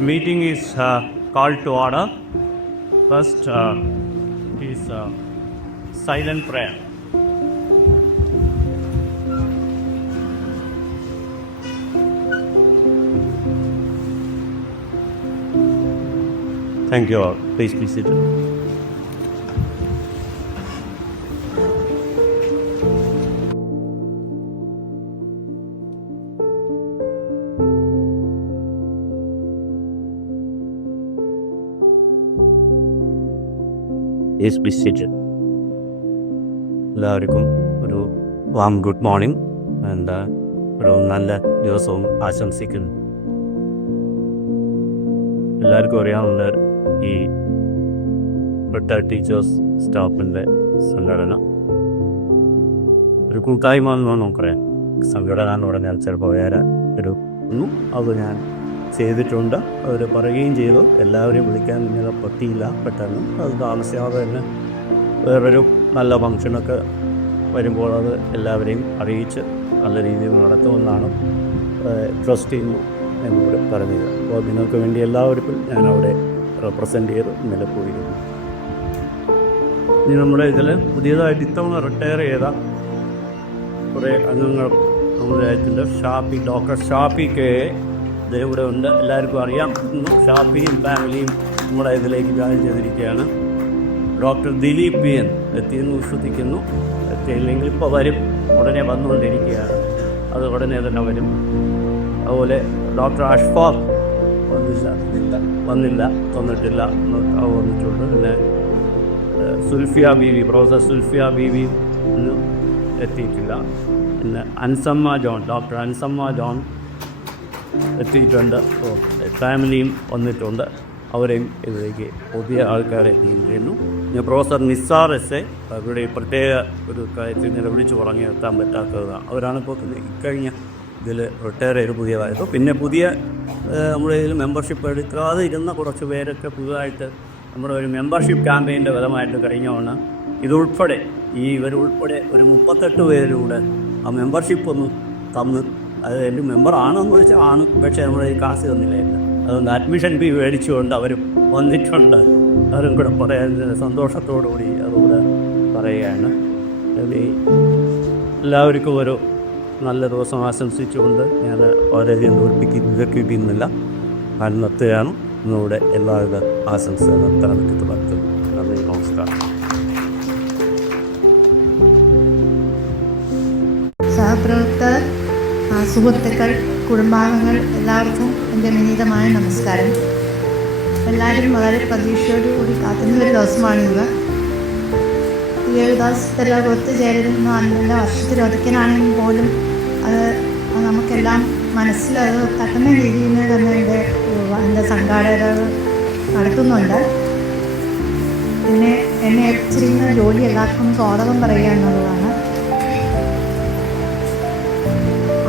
Meeting is called to order. First is silent prayer. Thank you all. Please be seated. Please be seated. എല്ലാവർക്കും ഒരു warm good morning and ഒരു നല്ല ദിവസവും ആശംസിക്കുന്നു. എല്ലാവർക്കും അറിയാവുന്ന ഈ റിട്ടയർഡ് ടീച്ചേഴ്സ് സ്റ്റാഫിൻ്റെ സംഘടന ഒരു കൂട്ടായ്മ എന്ന് നമുക്കറിയാം. സംഘടന എന്ന് പറഞ്ഞാൽ ചിലപ്പോൾ വേറെ ഒരു ഒന്നും അത് ഞാൻ ചെയ്തിട്ടുണ്ട്. അവർ പറയുകയും ചെയ്തു. എല്ലാവരെയും വിളിക്കാൻ ഇങ്ങനെ പറ്റിയില്ല പെട്ടെന്ന്. അത് താമസിയാതെ തന്നെ വേറൊരു നല്ല ഫംഗ്ഷനൊക്കെ വരുമ്പോൾ അത് എല്ലാവരെയും അറിയിച്ച് നല്ല രീതിയിൽ നടത്തുമെന്നാണ് ട്രസ്റ്റ് ചെയ്യുന്നു എന്നോട് പറഞ്ഞത്. അപ്പോൾ നിങ്ങൾക്ക് വേണ്ടി എല്ലാവർക്കും ഞാൻ അവിടെ റെപ്രസെൻ്റ് ചെയ്ത് ഇന്നലെ പോയിരുന്നു. ഇനി നമ്മുടെ ഇതിൽ പുതിയതായിട്ട് ഇത്തവണ റിട്ടയർ ചെയ്ത കുറേ അംഗങ്ങൾ നമ്മുടെ രാജ്യത്തിൻ്റെ ഡോക്ടർ ഷാഫി കെ ഇവിടെ ഉണ്ട്. എല്ലാവർക്കും അറിയാം. ഷാഫിയും ഫാമിലിയും നമ്മുടെ ഇതിലേക്ക് ജോയിൻ ചെയ്തിരിക്കുകയാണ്. ഡോക്ടർ ദിലീപ് പി എൻ എത്തിയെന്ന് വിശ്വസിക്കുന്നു. എത്തിയില്ലെങ്കിൽ ഇപ്പോൾ വരും, ഉടനെ വന്നുകൊണ്ടിരിക്കുകയാണ്. അത് ഉടനെ തന്നെ വരും. അതുപോലെ ഡോക്ടർ അഷ്ഫാഖ് വന്നിട്ടില്ല വന്നിട്ടുണ്ട്. പിന്നെ സുൽഫിയ ബീവി, പ്രൊഫസർ സുൽഫിയ ബീവി ഇന്ന് എത്തിയിട്ടില്ല. പിന്നെ ഡോക്ടർ അൻസമ്മ ജോൺ എത്തിയിട്ടുണ്ട്. ഫാമിലിയും വന്നിട്ടുണ്ട്. അവരെയും ഇതിലേക്ക് പുതിയ ആൾക്കാരെ എത്തിയിരിക്കുന്നു. പ്രൊഫസർ നിസാർ എസ് ഇവിടെ പ്രത്യേക ഒരു കാര്യത്തിൽ ഇങ്ങനെ വിളിച്ചു പറഞ്ഞ് എത്താൻ പറ്റാത്തതാണ്. അവരാണിപ്പോൾ ഇക്കഴിഞ്ഞ ഇതിൽ റിട്ടയർ ചെയ്ത് പുതിയതായത്. പിന്നെ പുതിയ നമ്മുടെ ഇതിൽ മെമ്പർഷിപ്പ് എടുക്കാതെ ഇരുന്ന കുറച്ച് പേരൊക്കെ പുതുതായിട്ട് നമ്മുടെ ഒരു മെമ്പർഷിപ്പ് ക്യാമ്പയിൻ്റെ ഫലമായിട്ട് കഴിഞ്ഞോണ് ഇതുൾപ്പെടെ ഇവരുൾപ്പെടെ ഒരു 38 പേരിലൂടെ ആ മെമ്പർഷിപ്പ് ഒന്ന് തന്ന്, അത് എൻ്റെ മെമ്പറാണെന്ന് ചോദിച്ചാൽ ആണ്, പക്ഷേ നമ്മുടെ ഈ കാശ് തന്നില്ലായിരുന്നു. അതുകൊണ്ട് അഡ്മിഷൻ ഫീ മേടിച്ചുകൊണ്ട് അവർ വന്നിട്ടുണ്ട്. അവരും കൂടെ പറയാൻ സന്തോഷത്തോടു കൂടി അതുകൂടെ പറയുകയാണ്. എല്ലാവർക്കും ഒരു നല്ല ദിവസം ആശംസിച്ചുകൊണ്ട് ഞാൻ വളരെയധികം ദീർഘിപ്പിക്കുന്നില്ല. നിർത്തുകയാണ്. ഇന്നിവിടെ എല്ലാവിധ ആശംസകളും തലമുറയ്ക്ക് നടത്തുന്നു. നന്ദി, നമസ്കാരം. സഹപ്രവർത്തകർ, സുഹൃത്തുക്കൾ, കുടുംബാംഗങ്ങൾ എല്ലാവർക്കും എൻ്റെ വിനീതമായ നമസ്കാരം. എല്ലാവരും വളരെ പ്രതീക്ഷയോടുകൂടി കാത്തുന്ന ഒരു ദിവസമാണിന്ന്. ഈ ഒരു ദിവസത്തെല്ലാം ഒത്തുചേരുന്ന അന്നല്ല വർഷത്തിലൊതുക്കനാണെങ്കിൽ പോലും അത് നമുക്കെല്ലാം മനസ്സിലത് തട്ടുന്ന രീതിയിൽ തന്നെ എൻ്റെ സംഘാടകർ നടത്തുന്നുണ്ട്. പിന്നെ എന്നെ ഏൽപ്പിച്ചിരിക്കുന്ന ജോലി എല്ലാവർക്കും സ്വാഗതം പറയുക എന്നുള്ളതാണ്.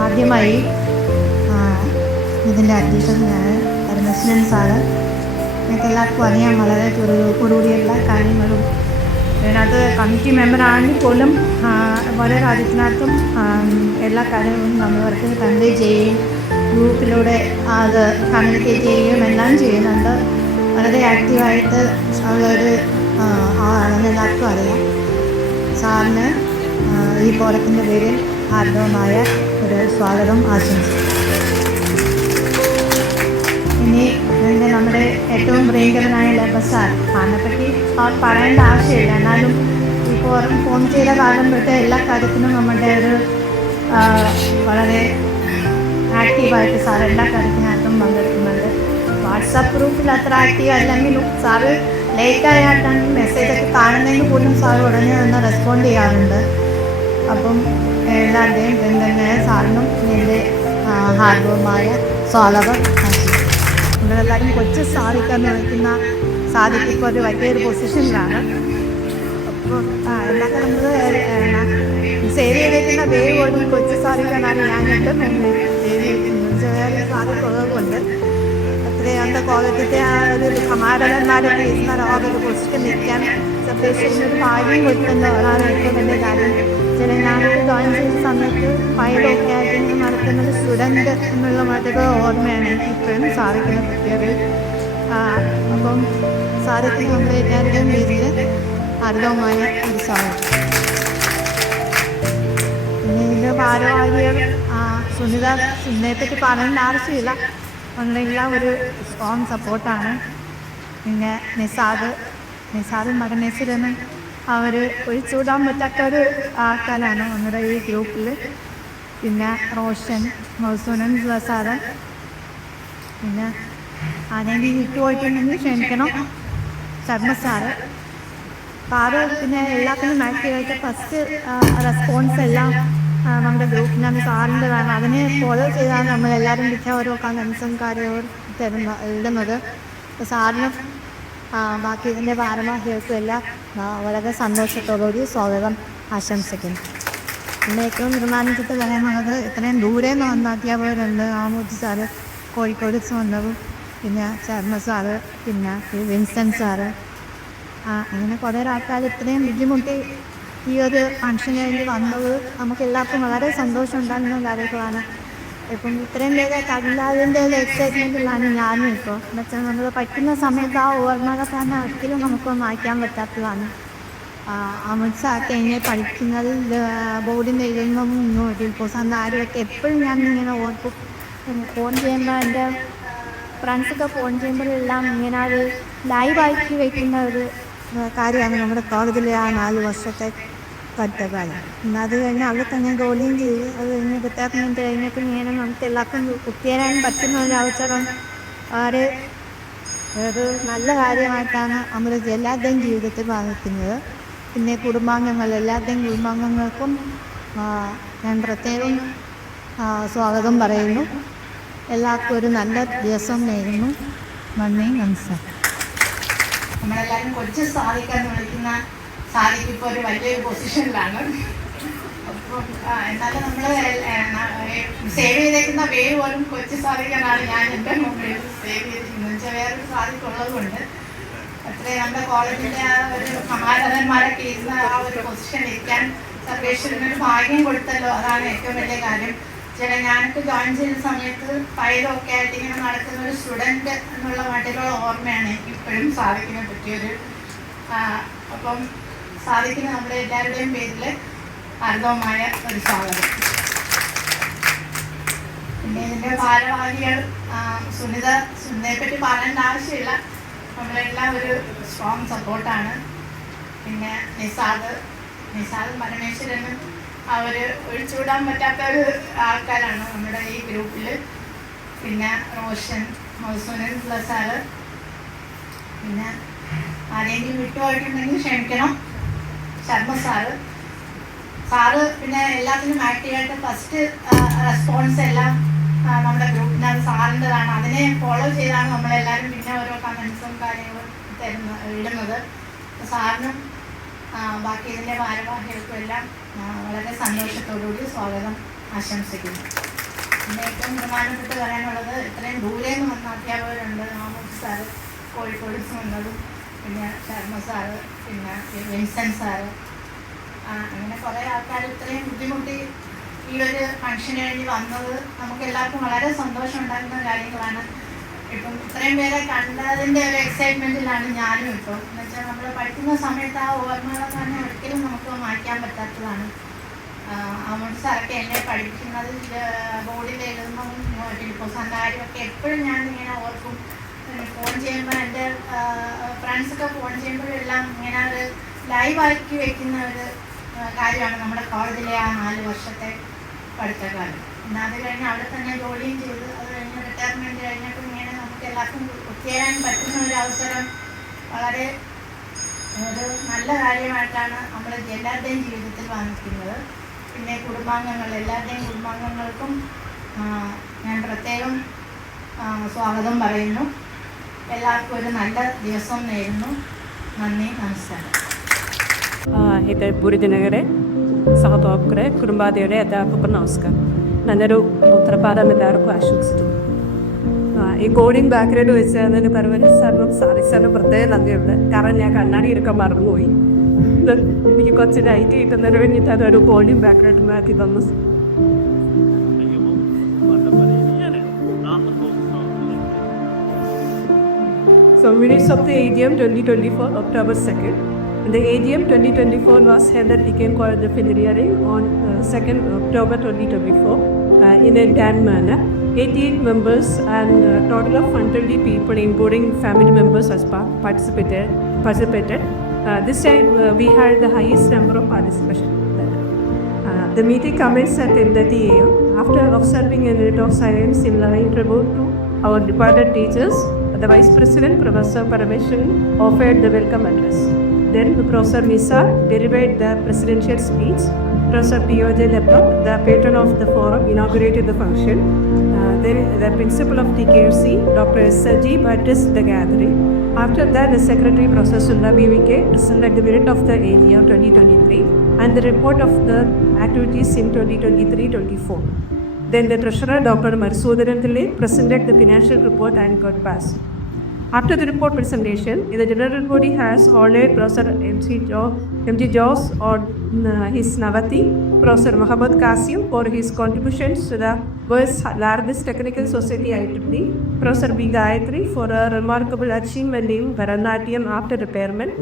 ആദ്യമായി ഇതിൻ്റെ അധ്യക്ഷൻ ഞാൻ പരമേശ്വരൻ സാറ്. എനിക്ക് എല്ലാവർക്കും അറിയാം വളരെ ചുരുക്കോടുകൂടി എല്ലാ കാര്യങ്ങളും. അതിനകത്ത് കമ്മിറ്റി മെമ്പറാണെങ്കിൽ പോലും ഓരോ രാജ്യത്തിനകത്തും എല്ലാ കാര്യങ്ങളും നമ്മൾക്ക് കൺവേ ചെയ്യുകയും ഗ്രൂപ്പിലൂടെ അത് കമ്മ്യൂണിക്കേറ്റ് ചെയ്യുകയും എല്ലാം ചെയ്യുന്നുണ്ട്. വളരെ ആക്റ്റീവായിട്ട് ഉള്ളൊരു ആളാണെന്ന് എല്ലാവർക്കും അറിയാം. സാറിന് ഈ ഫോറത്തിൻ്റെ പേരിൽ ആർദ്രമായ ഒരു സ്വാഗതം ആശംസിക്കുന്നു. ഇനി നമ്മുടെ ഏറ്റവും പ്രിയങ്കരനായ ലബസാർ അതിനെപ്പറ്റി പറയേണ്ട ആവശ്യമില്ല. എന്നാലും ഇപ്പോൾ ഫോൺ ചെയ്ത കാലം തൊട്ട് എല്ലാ കാര്യത്തിനും നമ്മുടെ ഒരു വളരെ ആക്റ്റീവായിട്ട് സാർ എല്ലാ കാര്യത്തിനകത്തും പങ്കെടുക്കുന്നുണ്ട്. വാട്സാപ്പ് ഗ്രൂപ്പിൽ അത്ര ആക്റ്റീവ് അല്ലെങ്കിലും സാറ് ലേറ്റായിട്ടാണ് മെസ്സേജൊക്കെ കാണുന്നതിന് പോലും സാർ ഉടനെ തന്നെ റെസ്പോണ്ട് ചെയ്യാറുണ്ട്. അപ്പം എല്ലാവരുടെയും പ്രിയങ്കരനായ സാറിനും എൻ്റെ ഹാർദവമായ സ്വാഗതം. നമ്മളെല്ലാവരും കൊച്ചു സാധിക്കാന്ന് വിളിക്കുന്ന സാധിക്ക് ഇപ്പോൾ ഒരു വലിയൊരു പൊസിഷനിലാണ്. അപ്പോൾ എന്നൊക്കെ നമ്മൾ സേവ് ചെയ്തേക്കുന്ന പേര് പോലും കൊച്ചു സാധിക്കാനാണ് ഞാൻ കണ്ട് സേവ് ചെയ്തിരിക്കുന്നത്. സാധിക്കുള്ളത് കൊണ്ട് അത്രയും അന്ത കോളേജത്തെ ആ ഒരു സമാധാനന്മാരൊക്കെ ഇരുന്ന ആ ഒരു പൊസിഷൻ നിൽക്കാൻ സബ്ദേശിക്കുന്ന ഒരു ഭാഗ്യം കൊടുക്കുന്ന ഒരാളാണ് ഏറ്റവും വലിയ കാര്യം. ജനങ്ങൾക്ക് ജോയിൻ ചെയ്ത സമയത്ത് ഫയലൊക്കെ ആയിട്ട് നടത്തുന്ന ഒരു സ്റ്റുഡൻറ്റ് എന്നുള്ള മറ്റൊരു ഓർമ്മയാണ് എനിക്ക് ഇപ്പോഴും സാധിക്കുന്ന പറ്റിയത്. അപ്പം സാധിക്കുന്ന നമ്മുടെ എല്ലാവരുടെയും പേരിൽ അർഹമായ ഒരു സാധനം. പിന്നെ ഇതിൻ്റെ ഭാരവാഹികൾ സുനിതയെപ്പറ്റി പറയേണ്ട ആവശ്യമില്ല, നമ്മളെല്ലാം ഒരു സ്ട്രോങ് സപ്പോർട്ടാണ്. പിന്നെ നിസാദും മകനേശ്വരനും അവർ ഒഴിച്ചുകൂടാൻ പറ്റാത്തൊരു ആൾക്കാരാണ് നമ്മുടെ ഈ ഗ്രൂപ്പിൽ. പിന്നെ റോഷൻ, മൗസൂനൻ സാറ്, പിന്നെ ആരെങ്കിലും വിട്ടുപോയിട്ടുണ്ടെങ്കിൽ ക്ഷമിക്കണം, ശർമ്മ സാറ്. പിന്നെ എല്ലാത്തിനും ആക്റ്റീവായിട്ട് ഫസ്റ്റ് റെസ്പോൺസ് എല്ലാം നമ്മുടെ ഗ്രൂപ്പിനാണ് സാറിൻ്റെതാണ്. അതിനെ ഫോളോ ചെയ്താണ് നമ്മളെല്ലാവരും മിക്ക ഓരോ കമൻസും കാര്യവും ഇടുന്നത്. അപ്പോൾ സാറിനും ബാക്കി ഇതിൻ്റെ ഭാരവാഹികൾക്കും എല്ലാം വളരെ സന്തോഷത്തോടുകൂടി സ്വാഗതം ആശംസിക്കുന്നു. പിന്നെ ഏറ്റവും നിർമ്മാനിച്ചിട്ട് പറയാനുള്ളത്, ഇത്രയും ദൂരെ നിന്ന് വന്ന അധ്യാപകരുണ്ട്. ആമൂജി സാറ് കോഴിക്കോട് വന്നതും, പിന്നെ ശർമ്മ സാറ്, പിന്നെ വിൻസെൻ്റ് സാറ്, അങ്ങനെ കുറേ ആൾക്കാർ ഇത്രയും ബുദ്ധിമുട്ടി ഈ ഒരു ഫംഗ്ഷന് വേണ്ടി വന്നത് നമുക്ക് എല്ലാവർക്കും വളരെ സന്തോഷം ഉണ്ടാകുന്ന കാര്യങ്ങളാണ്. ഇപ്പം ഇത്രയും പേരെ കണ്ടാതിൻ്റെ ഒരു എക്സൈറ്റ്മെൻറ്റിലാണ് ഞാനും ഇപ്പോൾ. എന്നുവെച്ചാൽ നമ്മൾ പഠിക്കുന്ന സമയത്ത് ആ ഓർമ്മകൾ തന്നെ ഒരിക്കലും നമുക്ക് മാറ്റാൻ പറ്റാത്തതാണ്. അമിത് സാർക്ക് എന്നെ പഠിക്കുന്നതിൽ ബോർഡിൽ എഴുതുന്നതൊന്നും ഇപ്പോൾ ആരുമൊക്കെ എപ്പോഴും ഞാൻ ഇങ്ങനെ ഓർക്കും. ഫോൺ ചെയ്യുമ്പോൾ എൻ്റെ ഫ്രണ്ട്സൊക്കെ ഫോൺ ചെയ്യുമ്പോഴെല്ലാം ഇങ്ങനെ ഒരു ലൈവാക്കി വയ്ക്കുന്ന ഒരു കാര്യമാണ് നമ്മുടെ കോളേജിലെ ആ 4 വർഷത്തെ പഠിത്തകാലം. എന്നാൽ അത് കഴിഞ്ഞ് അവിടെ തന്നെ ജോലിയും ചെയ്ത് അത് കഴിഞ്ഞ് റിട്ടയർമെൻറ്റ് കഴിഞ്ഞപ്പോൾ ഇങ്ങനെ നമുക്ക് എല്ലാവർക്കും കുത്തിയേരാൻ പറ്റുന്ന ഒരു അവസരം വളരെ ഒരു നല്ല കാര്യമായിട്ടാണ് നമ്മൾ എല്ലാവരുടെയും ജീവിതത്തിൽ ഭാവിക്കുന്നത്. പിന്നെ എല്ലാവരുടെയും കുടുംബാംഗങ്ങൾക്കും ഞാൻ പ്രത്യേകം സ്വാഗതം പറയുന്നു. എല്ലാവർക്കും ഒരു നല്ല ദിവസം നേരുന്നു. നന്ദി, നമസ്കാരം. നമ്മളെല്ലാവരും കൊച്ചു സാധിക്കാന്ന് വിളിക്കുന്ന സാധിക്ക് ഇപ്പോൾ ഒരു വലിയൊരു പൊസിഷനിലാണ്. അപ്പം എന്നാലും നമ്മൾ സേവ് ചെയ്തേക്കുന്ന പേര് പോലും കൊച്ചു സാധിക്കാനാണ് ഞാൻ എൻ്റെ മുമ്പിൽ സേവ് ചെയ്തിരിക്കുന്നത്. വെച്ചാൽ വേറൊരു സാധിക്കുള്ളത് കൊണ്ട് അത്രയും നമ്മുടെ കോളേജിൻ്റെ ആ ഒരു മഹാരഥന്മാരൊക്കെ ഇരുന്ന ആ ഒരു പൊസിഷൻ ഇരിക്കാൻ സർവേശ്വരനൊരു ഭാഗ്യം കൊടുത്തല്ലോ, അതാണ് ഏറ്റവും വലിയ കാര്യം. ഞാനൊക്കെ ജോയിൻ ചെയ്ത സമയത്ത് ഫയലൊക്കെ ആയിട്ട് ഇങ്ങനെ നടക്കുന്ന ഒരു സ്റ്റുഡൻറ്റ് എന്നുള്ള മട്ടിലുള്ള ഓർമ്മയാണ് എനിക്ക് ഇപ്പോഴും സാധിക്കിനെ പറ്റിയൊരു. അപ്പം സാധിക്കുന്ന നമ്മുടെ എല്ലാവരുടെയും പേരിൽ അർഹമായ ഒരു സ്വാഗതം. പിന്നെ ഇതിൻ്റെ ഭാരവാഹികൾ സുനിതയെപ്പറ്റി പറയേണ്ട ആവശ്യമില്ല, നമ്മളെല്ലാം ഒരു സ്ട്രോങ് സപ്പോർട്ടാണ്. പിന്നെ നിസാദും പരമേശ്വരനും അവർ ഒഴിച്ചുകൂടാൻ പറ്റാത്ത ഒരു ആൾക്കാരാണ് നമ്മുടെ ഈ ഗ്രൂപ്പിൽ. പിന്നെ റോഷൻ, മൗസൂനൻ സാറ്, പിന്നെ ആരെങ്കിലും വിട്ടുപോയിട്ടുണ്ടെങ്കിൽ ക്ഷമിക്കണം, ശർമ്മ സാറ്. പിന്നെ എല്ലാത്തിനും ആക്റ്റീവായിട്ട് ഫസ്റ്റ് റെസ്പോൺസ് എല്ലാം നമ്മുടെ ഗ്രൂപ്പിനത് സാറിൻ്റെതാണ്. അതിനെ ഫോളോ ചെയ്താണ് നമ്മളെല്ലാവരും പിന്നെ ഓരോ കമൻസും കാര്യങ്ങളും ഇടുന്നത്. സാറിനും ബാക്കി ഇതിൻ്റെ ഭാരവാഹികൾക്കും എല്ലാം വളരെ സന്തോഷത്തോടുകൂടി സ്വാഗതം ആശംസിക്കുന്നു. പിന്നെ ഏറ്റവും പ്രധാനപ്പെട്ട് പറയാനുള്ളത്, ഇത്രയും ദൂരെ നിന്ന് വന്ന അധ്യാപകരുണ്ട്. ആമൂജി സാറ് കോഴിക്കോട് വന്നതും, പിന്നെ ശർമ്മ സാറ്, പിന്നെ വിൻസെൻ്റ് സാറ്, അങ്ങനെ കുറേ ആൾക്കാർ ഇത്രയും ബുദ്ധിമുട്ടി ഈ ഒരു ഫംഗ്ഷന് വേണ്ടി വന്നത് നമുക്ക് എല്ലാവർക്കും വളരെ സന്തോഷം ഉണ്ടാകുന്ന കാര്യങ്ങളാണ്. ഇപ്പം ഇത്രയും പേരെ കണ്ടതിൻ്റെ ഒരു എക്സൈറ്റ്മെൻറ്റിലാണ് ഞാനും ഇപ്പോൾ. എന്ന് വെച്ചാൽ നമ്മൾ പഠിക്കുന്ന സമയത്ത് ആ ഓർമ്മകളെ തന്നെ ഒരിക്കലും നമുക്ക് മാറ്റാൻ പറ്റാത്തതാണ്. അമൗണ്ട് സാറൊക്കെ എന്നെ പഠിപ്പിക്കുന്നതിൽ ബോർഡിൽ എഴുതുന്നതും ഇപ്പോൾ കാര്യമൊക്കെ എപ്പോഴും ഞാൻ ഇങ്ങനെ ഓർക്കും. ഫോൺ ചെയ്യുമ്പോൾ എൻ്റെ ഫ്രണ്ട്സൊക്കെ ഫോൺ ചെയ്യുമ്പോഴെല്ലാം ഇങ്ങനെ ഒരു ലൈവാക്കി വയ്ക്കുന്ന ഒരു കാര്യമാണ് നമ്മുടെ കോളേജിലെ ആ 4 വർഷത്തെ പഠിത്തകാലം. എന്നാൽ അത് കഴിഞ്ഞ് അവിടെ തന്നെ ജോലിയും ചെയ്ത് അത് കഴിഞ്ഞ് റിട്ടയർമെൻറ്റ് കഴിഞ്ഞപ്പോൾ ഇങ്ങനെ നമുക്ക് എല്ലാവർക്കും ഒത്തുചേരാൻ പറ്റുന്ന ഒരു അവസരം വളരെ ഒരു നല്ല കാര്യമായിട്ടാണ് നമ്മൾ എല്ലാവരുടെയും ജീവിതത്തിൽ വന്നിരിക്കുന്നത്. പിന്നെ എല്ലാവരുടെയും കുടുംബാംഗങ്ങൾക്കും ഞാൻ പ്രത്യേകം സ്വാഗതം പറയുന്നു. എല്ലാവർക്കും ഒരു നല്ല ദിവസം നേരുന്നു. നന്ദി, നമസ്കാരം. ಇದು ಬುರಿದಿನಗರೆ ಸಹೋದರರೇ, ಕುಟುಂಬಾದಿಯವರೇ, ಅಧ್ಯಾಪಕರು ನಮಸ್ಕಾರ. ನನ್ನೊരു ഉത്തരപാദം എല്ലാവർക്കും ആശംസിച്ചു. ഈ കോഡിങ് ബാക്ക്ഗ്രൗണ്ട് വെച്ച് അതിന് പരവരി സാറിനും സാറി സാറിനും പ്രത്യേകം നന്ദിയുണ്ട്. കാരണം ഞാൻ കണ്ണാടി എടുക്കാൻ മറന്നുപോയി. സമയത്ത് എനിക്ക് കുറച്ച് ലൈറ്റ് കിട്ടുന്നതിന് വേണ്ടിയിട്ട് അതൊരു വോളിയം ബാക്ക്ഗ്രൗണ്ട് മാറ്റി തന്നു. So minutes of the AGM 2024, October 2nd. The AGM 2024 was held at Deacon College of Engineering on 2nd October 2024 in a grand manner. 88 members and total of 120 people, including family members, has participated. This time we had the highest number of participation. The meeting commenced at 10:30 a.m. After observing a minute of silence in line tribute to our departed teachers, the Vice President, Professor Parameshwaran, offered the welcome address. Then Professor Misa delivered the presidential speech. Professor P.O.J. Leptop, the patron of the forum, inaugurated the function. Then the principal of TKFC, Dr. S.G. addressed the gathering. After that, the Secretary, Professor Sunda B.V.K., presented the minute of the AGM 2023 and the report of the activities in 2023-24. Then the Treasurer, Dr. Madhusudanan Pillai, presented the financial report and got passed. After the report presentation, the general body has honored Professor M.G. Jose on his Navati, Professor Muhammad Qasim for his contributions to the world's largest technical society IEEE, Professor B. Gayatri for a remarkable achievement in Bharatanatyam after repairment,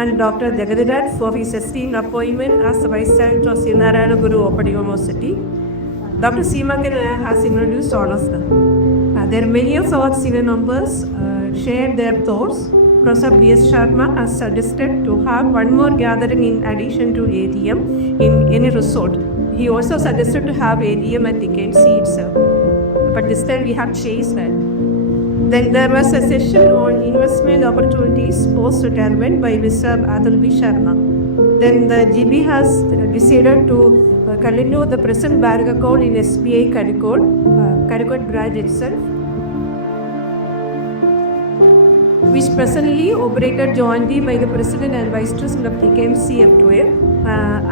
and Dr. Jagadirat for his esteemed appointment as the Vice Chancellor of Sri Narayana Guru Open University. Dr. Seemakan has introduced all of them. There are many of our senior members shared their thoughts. Professor B.S. Sharma has suggested to have one more gathering in addition to AGM in any resort. He also suggested to have AGM at TKC itself. But this time we have changed that. Then there was a session on investment opportunities post-retirement by Mr. Atul B. Sharma. Then the GB has decided to continue the present bank account in SBI Caricut branch itself, which presently operated jointly by the President and Vice President of TKMC F2A,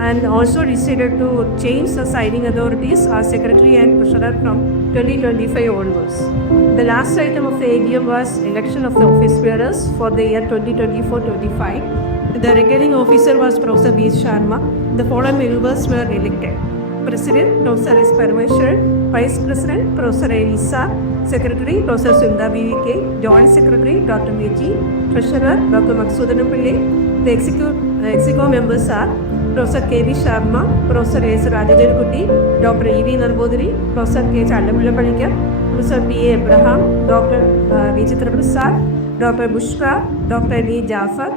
and also decided to change the signing authorities as Secretary and Treasurer from 2025 onwards. The last item of the AGM was election of the office bearers for the year 2024-25. The returning officer was Professor B. Sharma. The following members were elected: President, Professor S. Parameshwaran; Vice President, Professor Elisa; Secretary, Professor Sunda B.V.K.; Joint Secretary, Dr. Meji; Treasurer, Dr. Madhusudanan Pillai. The executive members are Professor K.V. Sharma, Professor S. Rajajankutti, Dr. E.V. Narbodari, Professor K. Chandamulapanikar, Professor P.A. Abraham, Dr. Vijitra Prasad, Dr. Bushra, Dr. E. Jafar,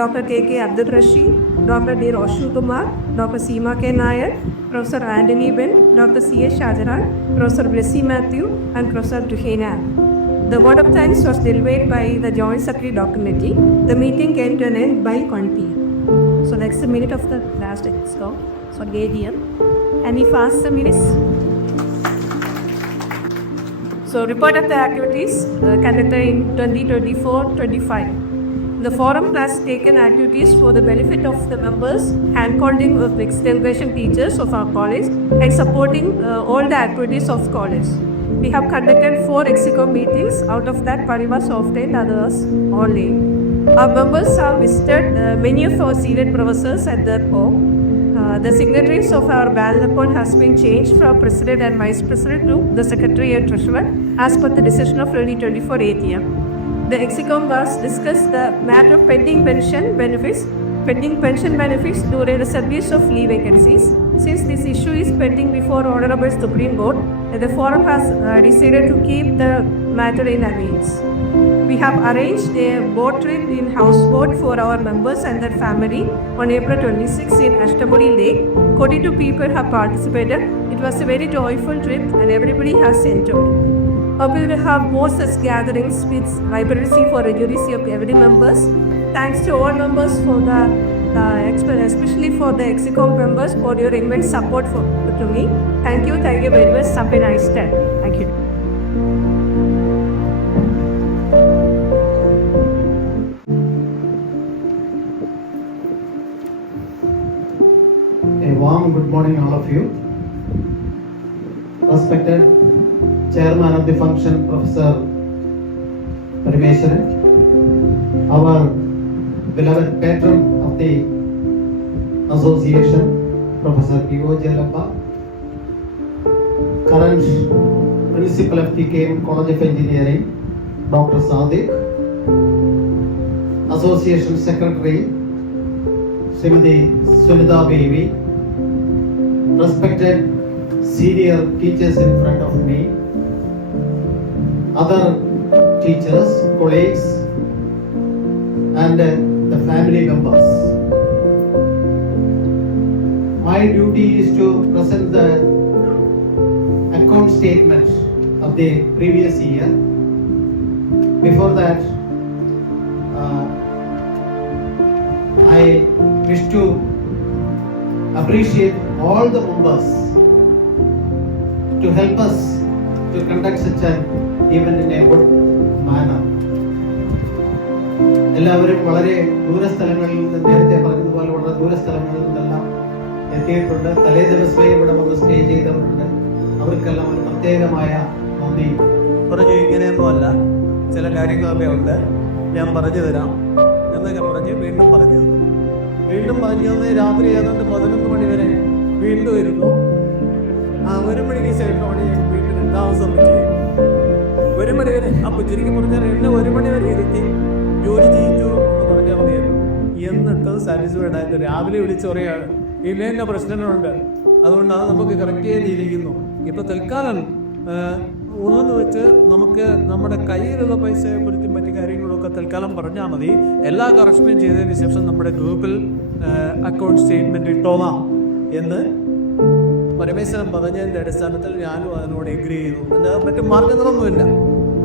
Dr. K.K. Abdul Rashid, Dr. D. Roshu Kumar, Dr. Seema K. Nair, Professor Anthony Ben, Dr. C.A. Shahjahan, Professor Blessy Matthew, and Professor Duhena. The word of thanks was delivered by the Joint Secretary, Dr. Meji. The meeting came to an end by 1 p.m. So that's the minute of the last exco, so AGM. Any faster minutes? So report of the activities conducted in 2024-25. The forum has taken activities for the benefit of the members, handholding of extension teachers of our college, and supporting all the activities of college. We have conducted 4 executive meetings. Out of that, Pariva softened, others only. Our members have visited many of our senior professors at their home. The signatories of our ballot account has been changed from President and Vice President to the Secretary and Treasurer as per the decision of 2024 AGM. The Execom was discussed the matter of pending pension benefits during the service of leave vacancies. Since this issue is pending before Honorable Supreme Court, the forum has decided to keep the matter in abeyance. We have arranged a boat trip in houseboat for our members and their family on April 26 in Ashtamudi Lake. 42 people have participated. It was a very joyful trip and everybody has enjoyed. We will have more such gatherings with vibrancy for rejoicing of every members. Thanks to all members for especially for the Execom members for your immense support to me. Thank you very much. Have a nice day. Thank you. A warm good morning all of you. Respected Chairman of the function, Professor Parameshwaran, our beloved patron of the Association, Professor P.O. Jalapa, current Principal of TKM College of Engineering, Dr. Sadiq, Association Secretary, Srimati Sunitha Baby, respected senior teachers in front of me, other teachers, colleagues, and the family members. My duty is to present the account statement of the previous year. Before that, I wish to appreciate all the members to help us to conduct such an event in a good manner. എല്ലാവരും വളരെ ദൂരസ്ഥലങ്ങളിൽ നിന്ന്, നേരത്തെ പറഞ്ഞതുപോലെ വളരെ ദൂരസ്ഥലങ്ങളിൽ നിന്നെല്ലാം എത്തിയിട്ടുണ്ട്. തലേ ദിവസമേ ഇവിടെ വന്ന് സ്റ്റേ ചെയ്തവരുണ്ട്. അവർക്കെല്ലാം ഒരു പ്രത്യേകമായ നന്ദി. പറഞ്ഞു ഇങ്ങനെയൊന്നുമല്ല, ചില കാര്യങ്ങളൊക്കെ ഉണ്ട്, ഞാൻ പറഞ്ഞു തരാം എന്നൊക്കെ പറഞ്ഞ് വീണ്ടും പറഞ്ഞു തന്നു. രാത്രി ഏതാണ്ട് 11 മണി വരെ വീണ്ടും ഇരുന്നു. 1 മണിക്ക് ശേഷമാണ് ഞാൻ വീട്ടിൽ താമസം പറ്റിയത്. 1 മണി വരെ, അപ്പോൾ ശരിക്കും പറഞ്ഞാൽ എന്നെ 1 മണി വരെ ഇരുത്തി ജോലി ചെയ്യിച്ചു എന്ന് പറഞ്ഞാൽ മതിയായിരുന്നു. എന്നിട്ട് സാറ്റിസ്ഫൈഡ് ആയിട്ട് രാവിലെ വിളിച്ച് പറയുകയാണ്, ഇന്ന പ്രശ്നങ്ങളുണ്ട്, അതുകൊണ്ടാണ് നമുക്ക് കറക്റ്റ് ചെയ്തിരിക്കുന്നു. ഇപ്പോൾ തൽക്കാലം ഉള്ളത് വെച്ച് നമുക്ക് നമ്മുടെ കയ്യിലുള്ള പൈസയെക്കുറിച്ചും മറ്റു കാര്യങ്ങളൊക്കെ തൽക്കാലം പറഞ്ഞാൽ മതി. എല്ലാ കറക്ഷനും ചെയ്തതിന് ശേഷം നമ്മുടെ ഗ്രൂപ്പിൽ അക്കൗണ്ട് സ്റ്റേറ്റ്മെൻറ്റ് ഇട്ടോളാം എന്ന് പരമേശ്വരൻ പറഞ്ഞതിൻ്റെ അടിസ്ഥാനത്തിൽ ഞാനും അതിനോട് എഗ്രി ചെയ്തു. എന്നാൽ മറ്റു മാർഗങ്ങളൊന്നുമില്ല.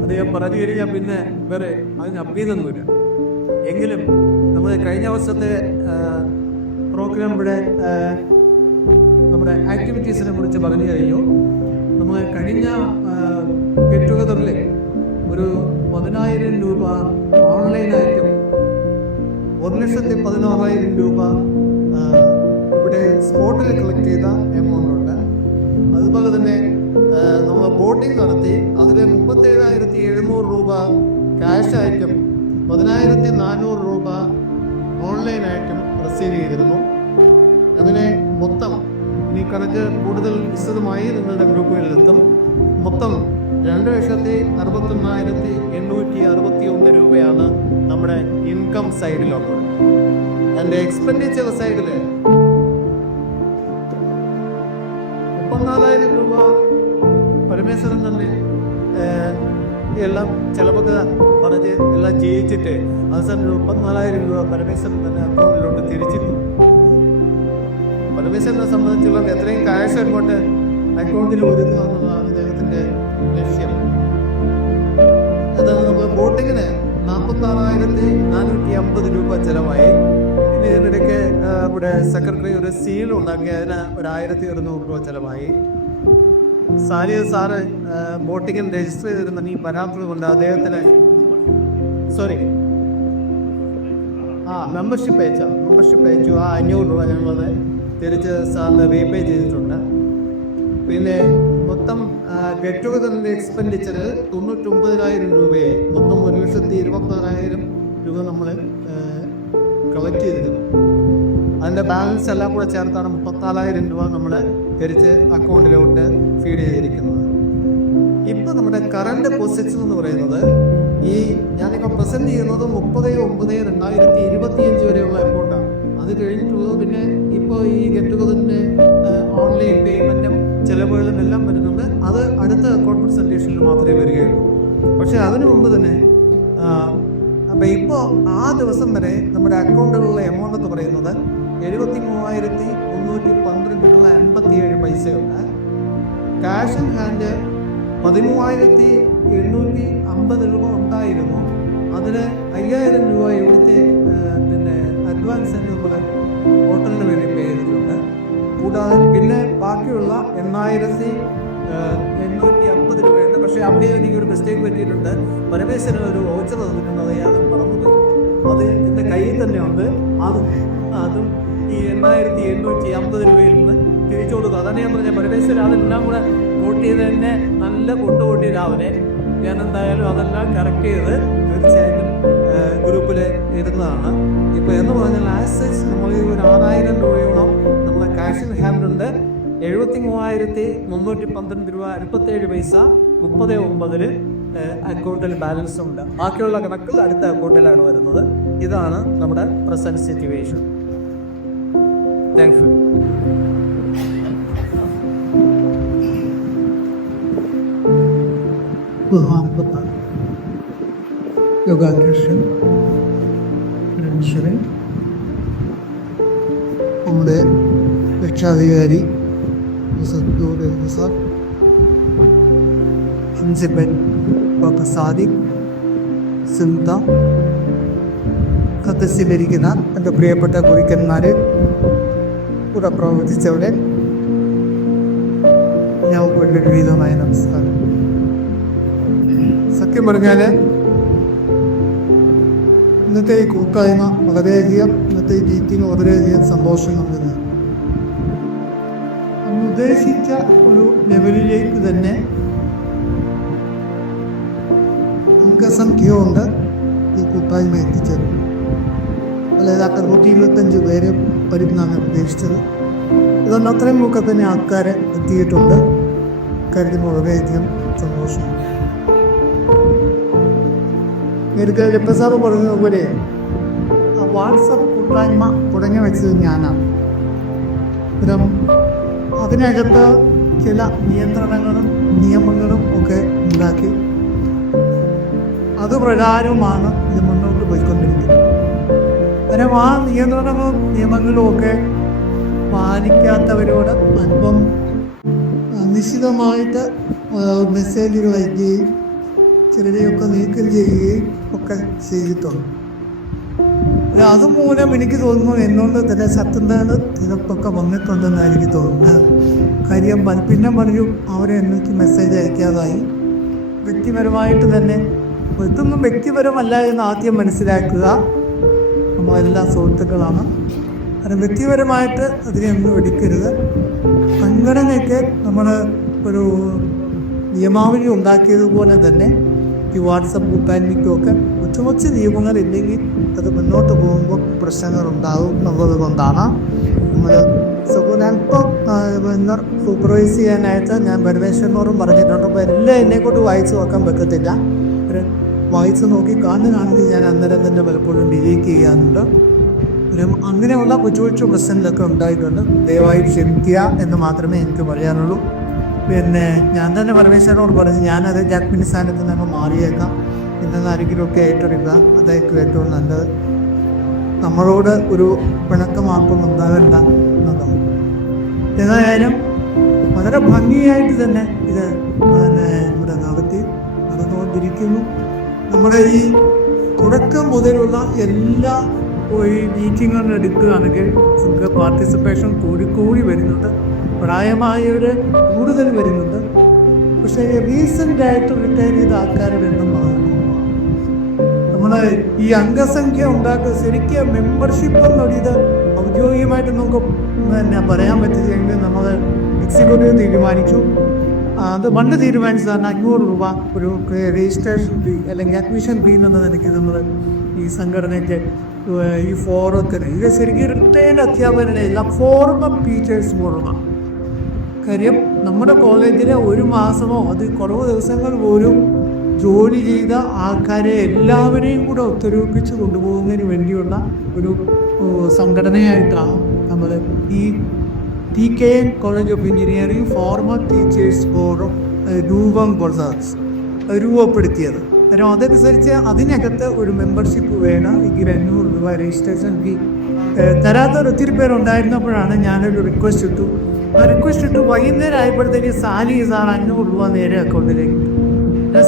അത് ഞാൻ പറഞ്ഞു കഴിഞ്ഞാൽ പിന്നെ വേറെ അതിന് അപ്പീതൊന്നുമില്ല. എങ്കിലും നമ്മൾ കഴിഞ്ഞ വർഷത്തെ പ്രോഗ്രാം ഇവിടെ നമ്മുടെ ആക്ടിവിറ്റീസിനെ കുറിച്ച് പറഞ്ഞു കഴിഞ്ഞു. നമ്മൾ കഴിഞ്ഞ ഗെറ്റ് ടുഗദറിൽ ഒരു 10,000 രൂപ ഓൺലൈനായിട്ടും 1,16,000 രൂപ ഇവിടെ സ്പോട്ടിൽ കളക്ട് ചെയ്ത എമൗണ്ട് ഉണ്ട്. അതുപോലെ തന്നെ നമ്മൾ ബോട്ടിംഗ് നടത്തി, അതിൽ 37,700 രൂപ ക്യാഷായിട്ടും 10,400 രൂപ ഓൺലൈനായിട്ടും റിസീവ് ചെയ്തിരുന്നു. അതിനെ മൊത്തം ഈ കണക്ക് കൂടുതൽ വിശദമായി നിങ്ങളുടെ ഗ്രൂപ്പുകളിലെത്തും. മൊത്തം 2,61,861 രൂപയാണ് നമ്മുടെ ഇൻകം സൈഡിലുള്ളത്. എൻ്റെ എക്സ്പെൻഡിച്ചർ സൈഡിൽ 34,000 രൂപ പരമേശ്വരൻ തന്നെ എല്ലാം ചിലവൊക്കെ പറഞ്ഞ് എല്ലാം ചെയ്യിച്ചിട്ട് അവസാനം 34,000 രൂപ പരമേശ്വരൻ തന്നെ അക്കൗണ്ടിലോട്ട് തിരിച്ചിട്ടു. പരമേശ്വരനെ സംബന്ധിച്ചുള്ള എത്രയും ക്യാഷ് അങ്ങോട്ട് അക്കൗണ്ടിൽ ഒതുക്കുക എന്നുള്ളതാണ് അദ്ദേഹത്തിൻ്റെ ലക്ഷ്യം. അതാണ് നമ്മൾ ബോട്ടിങ്ങിന് 46,450 രൂപ ചിലവായി. പിന്നെ ഇതിനിടയ്ക്ക് ഇവിടെ സെക്രട്ടറി ഒരു സീൽ ഉണ്ടാക്കി, അതിന് 1,200 രൂപ ചിലവായി. സാറ് ബോട്ടിങ്ങിന് രജിസ്റ്റർ ചെയ്തിരുന്ന ഈ വരാത്തത് കൊണ്ട് അദ്ദേഹത്തിന് മെമ്പർഷിപ്പ് അയച്ചു. ആ 500 രൂപ ഞങ്ങളത് തിരിച്ച് സാറിന് റീപേ ചെയ്തിട്ടുണ്ട്. പിന്നെ മൊത്തം ഗെറ്റ് ടുഗദറിൻ്റെ എക്സ്പെൻഡിച്ചർ 99,000 രൂപയെ മൊത്തം 1,26,000 രൂപ നമ്മൾ കളക്ട് ചെയ്തിരുന്നു. അതിൻ്റെ ബാലൻസ് എല്ലാം കൂടെ ചേർത്താണ് 34,000 രൂപ നമ്മൾ തിരിച്ച് അക്കൗണ്ടിലോട്ട് ഫീഡ് ചെയ്തിരിക്കുന്നത്. ഇപ്പോൾ നമ്മുടെ കറണ്ട് പൊസിഷൻ എന്ന് പറയുന്നത്, ഈ ഞാനിപ്പോൾ പ്രസൻറ്റ് ചെയ്യുന്നത് 30/9/2025 വരെയുള്ള എമൗണ്ടാണ്. അത് കഴിഞ്ഞിട്ടുള്ളത് പിന്നെ ഇപ്പോൾ ഈ ഗെറ്റ് ടുഗദറിൻ്റെ ഓൺലൈൻ പേയ്മെൻറ്റും ചിലവുകളും എല്ലാം വരുന്നുണ്ട്. അത് അടുത്ത അക്കൗണ്ട് പ്രസൻറ്റേഷനിൽ മാത്രമേ വരികയുള്ളൂ. പക്ഷേ അതിനു മുമ്പ് തന്നെ അപ്പോൾ ഇപ്പോൾ ആ ദിവസം വരെ നമ്മുടെ അക്കൗണ്ടിലുള്ള എമൗണ്ട് എന്ന് പറയുന്നത് 73,312 രൂപ 57 പൈസയുണ്ട്. ക്യാഷ് ഇൻ ഹാൻഡ് 13,850 രൂപ ഉണ്ടായിരുന്നു. അതിൽ 5,000 രൂപ ഇവിടുത്തെ പിന്നെ അഡ്വാൻസ് നമ്മൾ ഹോട്ടലിന് വേണ്ടി പേ ചെയ്തിട്ടുണ്ട്. കൂടാതെ പിന്നെ ബാക്കിയുള്ള 8,850 രൂപയുണ്ട്. പക്ഷേ അവിടെ എനിക്കൊരു മിസ്റ്റേക്ക് പറ്റിയിട്ടുണ്ട്. പരമേശ്വരൻ ഒരു വൗച്ചർ തന്നിട്ടുണ്ട്, അത് ഞാൻ മറന്നുപോയി. അത് എൻ്റെ കയ്യിൽ തന്നെ ഉണ്ട്. അതും ഈ 8,850 രൂപയിൽ നിന്ന് തിരിച്ചു കൊടുക്കുക. അതാണ് ഞാൻ പറഞ്ഞത്. പരമേശ്വരൻ അതെല്ലാം കൂടെ വോട്ട് ചെയ്ത് തന്നെ നല്ല കൊണ്ടുകൂട്ടി രാവിലെ ഞാൻ എന്തായാലും അതെല്ലാം കറക്റ്റ് ചെയ്ത് തീർച്ചയായിട്ടും ഗ്രൂപ്പിൽ ഇരുന്നതാണ്. ഇപ്പോൾ എന്ന് പറഞ്ഞാൽ ആസെറ്റ്സ് നമ്മൾ ഒരു 6000 രൂപയോളം നമ്മളെ ക്യാഷ് ഇൻ ഹാൻഡുണ്ട്. 73,312 രൂപ 27 പൈസ 30/9 അക്കൗണ്ടിൽ ബാലൻസ് ഉണ്ട്. ബാക്കിയുള്ള കണക്ക് അടുത്ത അക്കൗണ്ടിലാണ് വരുന്നത്. ഇതാണ് നമ്മുടെ പ്രസന്റ് സിറ്റുവേഷൻ. Thank you. ബഹുമാനപ്പെട്ട യോഗാധ്യക്ഷൻ രമേശ്വരൻ, നമ്മുടെ രക്ഷാധികാരി സാർ, പ്രിൻസിപ്പൽ ഡോക്ടർ സാദിഖ്, സിന്ത, സദസ്സിലിരിക്കുന്ന എൻ്റെ പ്രിയപ്പെട്ട ഗുരുക്കന്മാർ, കൂടെ പ്രവർത്തിച്ചവരെ ഞാൻ വലിയൊരു വിധമായ നമസ്കാരം. സത്യം പറഞ്ഞാൽ ഇന്നത്തെ ഈ കൂട്ടായ്മ വളരെയധികം, ഇന്നത്തെ ഈ മീറ്റിംഗ് വളരെയധികം സന്തോഷം നൽകുന്നു. നമ്മൾ ഉദ്ദേശിച്ച ഒരു ലെവലിലേക്ക് തന്നെ അംഗസംഖ്യ കൊണ്ട് ഈ കൂട്ടായ്മ എത്തിച്ചത്. അതായത് 625 പേര് വരുമെന്നാണ് പ്രതീക്ഷിച്ചത്. ഇതുകൊണ്ട് അത്രയും ഒക്കെ തന്നെ ആൾക്കാർ എത്തിയിട്ടുണ്ട്. കാര്യത്തിൽ വളരെയധികം സന്തോഷമുണ്ട്. എനിക്ക് ലപ്പസാറ് പറഞ്ഞതുപോലെ വാട്സപ്പ് കൂട്ടായ്മ തുടങ്ങി വെച്ചത് ഞാനാണ്. അതിനകത്ത് ചില നിയന്ത്രണങ്ങളും നിയമങ്ങളും ഒക്കെ ഉണ്ടാക്കി അത് പ്രകാരമാണ് ഇത് മുന്നോട്ട് പോയിക്കൊണ്ടിരിക്കുന്നത്. കാരണം ആ നിയന്ത്രണങ്ങളും നിയമങ്ങളും ഒക്കെ പാലിക്കാത്തവരോട് അല്പം നിശ്ചിതമായിട്ട് മെസ്സേജുകൾ അയക്കുകയും ചിലരെയൊക്കെ നീക്കം ചെയ്യുകയും ഒക്കെ ചെയ്തിട്ടുണ്ട്. അതുമൂലം എനിക്ക് തോന്നുന്നു എന്നോട് തന്നെ സത്യന്താണ് തിരക്കൊക്കെ വന്നിട്ടുണ്ടെന്ന് എനിക്ക് തോന്നുന്നത്. കാര്യം പിന്നെ പറഞ്ഞു അവരെ എനിക്ക് മെസ്സേജ് അയക്കാതായി. വ്യക്തിപരമായിട്ട് തന്നെ ഇതൊന്നും വ്യക്തിപരമല്ല എന്ന് ആദ്യം മനസ്സിലാക്കുക. നമ്മളെല്ലാം സുഹൃത്തുക്കളാണ്. കാരണം വ്യക്തിപരമായിട്ട് അതിനെയൊന്നും എടുക്കരുത്. സംഘടനയ്ക്ക് നമ്മൾ ഒരു നിയമാവലി ഉണ്ടാക്കിയതുപോലെ തന്നെ ഈ വാട്സപ്പ് കൂട്ടായ്മയ്ക്കുമൊക്കെ കൊച്ചു നിയമങ്ങളില്ലെങ്കിൽ അത് മുന്നോട്ട് പോകുമ്പോൾ പ്രശ്നങ്ങളുണ്ടാകും എന്നുള്ളത് കൊണ്ടാണ് നമ്മൾ അല്പം സൂപ്പർവൈസ് ചെയ്യാനായിട്ട് ഞാൻ പരമേശ്വരനോടും പറഞ്ഞിട്ടുണ്ട്. അപ്പോൾ എല്ലാം എന്നെക്കൊണ്ട് വായിച്ച് നോക്കാൻ പറ്റത്തില്ല. വായിച്ച് നോക്കി കാണുകയാണെങ്കിൽ ഞാൻ അന്നേരം തന്നെ പലപ്പോഴും ഡിലീറ്റ് ചെയ്യാറുണ്ട്. അങ്ങനെയുള്ള കൊച്ചു പ്രശ്നങ്ങളൊക്കെ ഉണ്ടായിട്ടുണ്ട്. ദയവായി ക്ഷമിക്കുക എന്ന് മാത്രമേ എനിക്ക് പറയാനുള്ളൂ. പിന്നെ ഞാൻ തന്നെ പരമേശ്വരനോട് പറഞ്ഞ് ഞാനത് ജാക്മിനി സ്ഥാനത്ത് നിന്ന് മാറിയേക്കാം, ഇന്നെന്ന് ആരെങ്കിലുമൊക്കെ ഏറ്റെടുക്കുക, അതായിരിക്കും ഏറ്റവും നല്ലത്. നമ്മളോട് ഒരു പിണക്കമാർക്കൊന്നും ഉണ്ടാകണ്ട എന്നതാണ്. ഏതായാലും വളരെ ഭംഗിയായിട്ട് തന്നെ ഇത് ഇവിടെ നടന്നുകൊണ്ടിരിക്കുന്നു. നമ്മുടെ ഈ തുടക്കം മുതലുള്ള എല്ലാ ഈ മീറ്റിങ്ങുകൾ എടുക്കുകയാണെങ്കിൽ നമുക്ക് പാർട്ടിസിപ്പേഷൻ കൂടി വരുന്നുണ്ട്. പ്രായമായവർ കൂടുതൽ വരുന്നുണ്ട്. പക്ഷേ റീസെൻ്റായിട്ട് റിട്ടയർ ചെയ്ത ആൾക്കാരുടെ എണ്ണം നമ്മൾ ഈ അംഗസംഖ്യ ഉണ്ടാക്കുക ശരിക്കും മെമ്പർഷിപ്പ് എന്നൊരിത് ഔദ്യോഗികമായിട്ട് നമുക്ക് പിന്നെ പറയാൻ പറ്റില്ലെങ്കിൽ നമ്മൾ എക്സിക്യൂട്ടീവ് തീരുമാനിച്ചു. അത് പണ്ട് തീരുമാനിച്ചതാണ് 500 രൂപ ഒരു രജിസ്ട്രേഷൻ ഫീ അല്ലെങ്കിൽ അഡ്മിഷൻ ഫീ എന്നത് എനിക്ക് നമ്മൾ ഈ സംഘടനയ്ക്ക് ഈ ഫോറത്തിന് ഇത് ശരിക്കും റിട്ടയർഡ് അധ്യാപകരല്ല, ഫോർമർ ടീച്ചേഴ്സ് പോലുള്ള കാര്യം. നമ്മുടെ കോളേജിലെ ഒരു മാസമോ അത് കുറവ് ദിവസങ്ങൾ പോലും ജോലി ചെയ്ത ആൾക്കാരെ എല്ലാവരെയും കൂടെ ഒത്തൊരുമിപ്പിച്ച് കൊണ്ടുപോകുന്നതിന് വേണ്ടിയുള്ള ഒരു സംഘടനയായിട്ടാണ് നമ്മൾ ഈ TKN college of engineering former teachers forum രൂപപ്പെടുത്തിയത്. കാരണം അതനുസരിച്ച് അതിനകത്ത് ഒരു മെമ്പർഷിപ്പ് വേണം. എങ്കിൽ 500 രൂപ രജിസ്ട്രേഷൻ ഫീ തരാത്തവർ ഒത്തിരി പേരുണ്ടായിരുന്നപ്പോഴാണ് ഞാനൊരു റിക്വസ്റ്റ് ഇട്ടു. വൈകുന്നേരം ആയപ്പോഴത്തേക്ക് സാലി സാർ 500 രൂപ നേരെ അക്കൗണ്ടിലേക്ക്.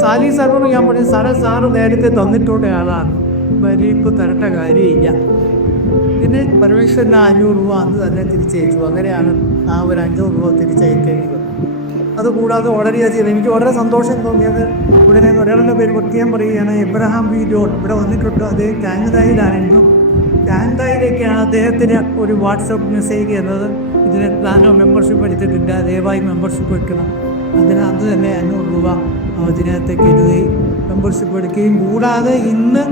സാലി സാറിനോട് ഞാൻ പറഞ്ഞു, സാറ് നേരത്തെ തന്നിട്ടുള്ള ആളാണ്, ഇപ്പോൾ തരേണ്ട കാര്യമില്ല. പിന്നെ പരമേശ്വരന് 500 രൂപ അന്ന് തന്നെ തിരിച്ചയച്ചു. അങ്ങനെയാണ് ആ ഒരു 500 രൂപ തിരിച്ചയക്കേണ്ടത്. അതുകൂടാതെ വളരെയധികം എനിക്ക് വളരെ സന്തോഷം തോന്നിയത് ഇവിടെ ഒരാളുടെ പേര് പ്രത്യേകം പറയുകയാണ്, എബ്രഹാം വി ജോൺ ഇവിടെ വന്നിട്ടുണ്ട്. അദ്ദേഹം കാനഡയിലായിരുന്നു. കാനഡയിലേക്കാണ് അദ്ദേഹത്തിന് ഒരു വാട്സപ്പ് മെസ്സേജ് എന്നത് ഇതിന് പ്ലാനോ മെമ്പർഷിപ്പ് എടുത്തിട്ടില്ല, ദയവായി മെമ്പർഷിപ്പ് എടുക്കണം. അതിനകത്ത് തന്നെ 500 രൂപ ഇതിനകത്തേക്ക് ഇടുകയും മെമ്പർഷിപ്പ് എടുക്കുകയും കൂടാതെ ഇന്ന്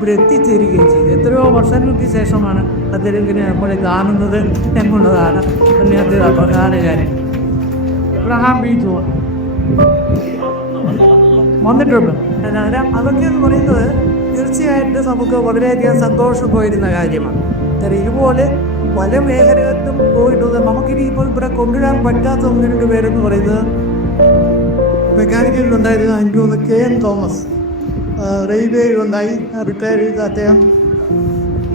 ഇവിടെ എത്തിച്ചേരുകയും ചെയ്തു. എത്രയോ വർഷങ്ങൾക്ക് ശേഷമാണ് അദ്ദേഹത്തിനെ നമ്മൾ കാണുന്നത് എന്നുള്ളതാണ് അതിനകത്ത് പ്രധാന കാര്യം. എബ്രഹാം ബീച്ച് വന്നിട്ടുണ്ട്. അന്നേരം അതൊക്കെ എന്ന് പറയുന്നത് തീർച്ചയായിട്ടും നമുക്ക് വളരെയധികം സന്തോഷം പോയിരുന്ന കാര്യമാണ്. ഇതുപോലെ പല മേഖലകളിലും പോയിട്ടുള്ളത്. നമുക്കിനി ഇപ്പോൾ ഇവിടെ കൊണ്ടുവരാൻ പറ്റാത്ത ഒന്ന് രണ്ട് പേരെന്ന് പറയുന്നത് മെക്കാനിക്കലിലുണ്ടായിരുന്ന എനിക്ക് തോന്നുന്നു KM തോമസ്, റെയിൽവേയിലുണ്ടായി റിട്ടയർ ചെയ്ത് അദ്ദേഹം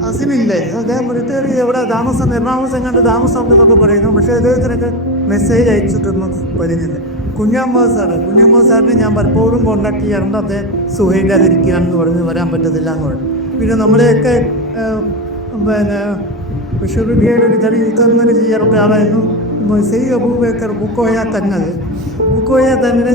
അസിനില്ലേ, അദ്ദേഹം റിട്ടയർ ചെയ്ത് എവിടെ താമസം, എറണാകുളം കണ്ട് താമസം ഉണ്ടെന്നൊക്കെ പറയുന്നു. പക്ഷേ അദ്ദേഹത്തിനൊക്കെ മെസ്സേജ് അയച്ചിട്ടൊന്നും വരുന്നില്ല. കുഞ്ഞമ്മ സാറിനെ ഞാൻ പലപ്പോഴും കോൺടാക്ട് ചെയ്യാറുണ്ട്. അദ്ദേഹം സുഖമില്ലാതിരിക്കുകയാണെന്ന് പറഞ്ഞ് വരാൻ പറ്റത്തില്ല എന്ന് പറഞ്ഞു. പിന്നെ നമ്മുടെയൊക്കെ പിന്നെ വിശ്വവിദ്യയുടെ തടി തന്നെ ചെയ്യാറുള്ള ആളായിരുന്നു അബൂബക്കർ ബുക്കോയ തന്നത്.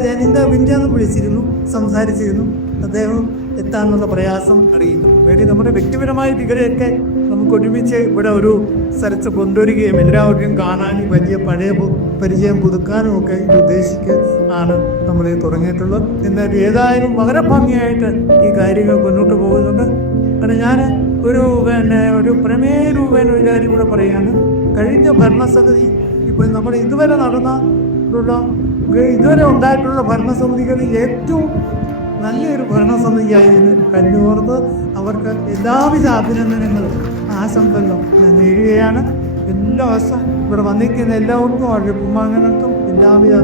ഞാൻ ഇന്ന് വിന്ധ്യാന്ന് വിളിച്ചിരുന്നു, സംസാരിച്ചിരുന്നു. അദ്ദേഹം എത്താനുള്ള പ്രയാസം അറിയുന്നു. വേണ്ടി നമ്മുടെ വ്യക്തിപരമായ ഇവരെയൊക്കെ നമുക്ക് ഒരുമിച്ച് ഇവിടെ ഒരു സ്ഥലത്ത് കൊണ്ടുവരികയും എല്ലാവർക്കും കാണാനും വലിയ പഴയ പരിചയം പുതുക്കാനും ഒക്കെ ഉദ്ദേശിച്ച് ആണ് നമ്മൾ തുടങ്ങിയിട്ടുള്ളത്. എന്നാൽ ഏതായാലും വളരെ ഭംഗിയായിട്ട് ഈ കാര്യങ്ങൾ മുന്നോട്ട് പോകുന്നുണ്ട്. കാരണം ഞാൻ ഒരു പ്രമേയ രൂപേണ ഒരു കാര്യം കൂടെ പറയുകയാണ്. കഴിഞ്ഞ ഭരണസമിതി ഇപ്പോൾ നമ്മുടെ ഇതുവരെ ഉണ്ടായിട്ടുള്ള ഭരണസമിതികളിൽ ഏറ്റവും നല്ലൊരു ഭരണസമിതിയായിരുന്നു കഞ്ഞൂർത്ത്. അവർക്ക് എല്ലാവിധ അഭിനന്ദനങ്ങളും ആശംസകളും ഞാൻ നേരുകയാണ്. എല്ലാ വർഷം ഇവിടെ വന്നിരിക്കുന്ന എല്ലാവർക്കും അവരുടെ കുടുംബാംഗങ്ങൾക്കും എല്ലാവിധ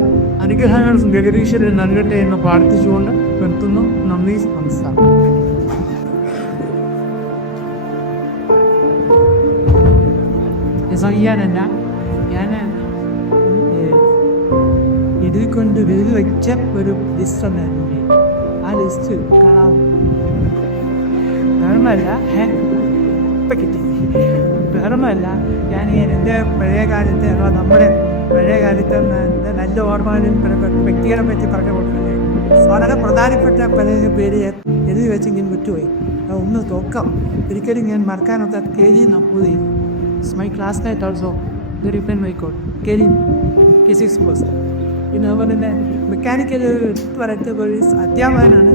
അനുഗ്രഹങ്ങളും ജഗദീശ്വരൻ നൽകട്ടെ എന്ന് പ്രാർത്ഥിച്ചുകൊണ്ട് നിർത്തുന്നു. നന്ദി, നമസ്കാരം. ചെയ്യാനല്ല, ഞാൻ എഴുതിക്കൊണ്ട് എഴുതി വെച്ച ഒരു ലിസ്റ്റ് ഉണ്ടായിരുന്നു. ആ ലിസ്റ്റ് കാണാം. വേറൊന്നുമല്ല, ഇപ്പം കിട്ടി. വേറൊന്നുമല്ല, ഞാൻ എൻ്റെ പഴയ കാലത്തെ നമ്മുടെ പഴയ കാലത്ത് നല്ല ഓർമ്മകളും വ്യക്തികളെ പറ്റി പറഞ്ഞു കൊടുക്കുന്നത് വളരെ പ്രധാനപ്പെട്ട പല പേര് എഴുതി വെച്ചെങ്കിൽ വിട്ടുപോയി. ഒന്ന് നോക്കാം. ഒരിക്കലും ഞാൻ മറക്കാനൊക്കെ KG Namboothi. It's my classmate also. The Ripen Maikot. K6 person. പിന്നെ അതുപോലെ തന്നെ മെക്കാനിക്കൽ വരച്ച ഒരു അധ്യാപകനാണ്